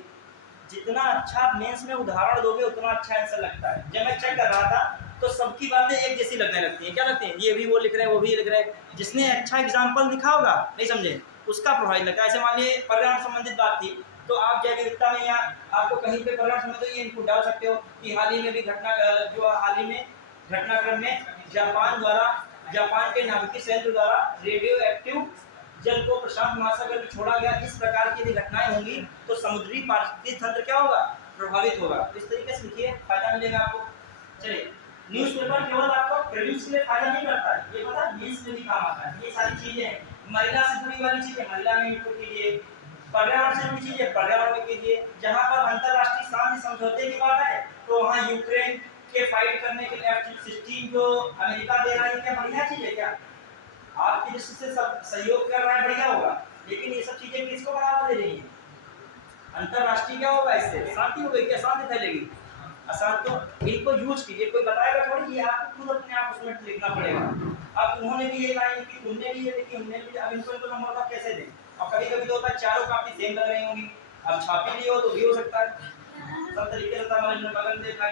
जितना अच्छा मेंस में उदाहरण दोगे उतना अच्छा आंसर लगता है। जब मैं चेक कर रहा था तो सबकी बातें एक जैसी लगने लगती हैं। क्या लगती हैं? ये भी वो लिख रहे हैं, वो भी लिख रहे हैं। जिसने अच्छा एग्जाम्पल लिखा होगा, नहीं समझे, उसका प्रभावित लगता है। ऐसे मान लीजिए पर्यावरण संबंधित बात थी तो आप जैव विविधता में यहाँ आपको कहीं पे पर्यावरण संबंधित ये इनपुट डाल सकते हो कि हाल ही में भी घटनाक्रम में जापान के नाभिकीय संयंत्र द्वारा रेडियो एक्टिव जल को प्रशांत महासागर में छोड़ा गया। इस प्रकार की यदि घटनाएं होंगी तो समुद्री पारिस्थितिकी तंत्र क्या होगा? प्रभावित होगा। इस तरीके से लिखिए, फायदा मिलेगा आपको। चलिए, न्यूज़पेपर केवल आपको प्रोड्यूस के लिए फायदा नहीं करता है, ये पता मीन्स में भी काम आता है। ये सारी चीजें हैं। महिला से जुड़ी वाली चीजें महिला में इनपुट कीजिए, पर्यावरण से जुड़ी चीजें पर्यावरण में कीजिए। जहां पर अंतरराष्ट्रीय शांति समझौते की बात है तो वहां यूक्रेन के फाइट करने के लिए F-16 जो अमेरिका दे रहा है, क्या बढ़िया चीज है? क्या आपकी दृष्टि से सब सहयोग कर रहा है, बढ़िया होगा। लेकिन ये सब चीजें किसको बढ़ावा दे रही हैं? अंतरराष्ट्रीय क्या होगा? इससे शांति होगी। क्या शांति फैलेगी? अशांत। तो इनको यूज कीजिए, कोई बताएगा थोड़ी, ये आपको खुद अपने आप उसमें लिखना पड़ेगा। अब उन्होंने भी ये लाइन लिखी, तुमने भी ये लिखी, हमने भी। अब इनको नंबर का कैसे दें? और कभी कभी तो होता है चारों काफी सेम लग रही होंगी, अब छापी ली हो तो भी हो सकता है। सब तरीके से बगल देखा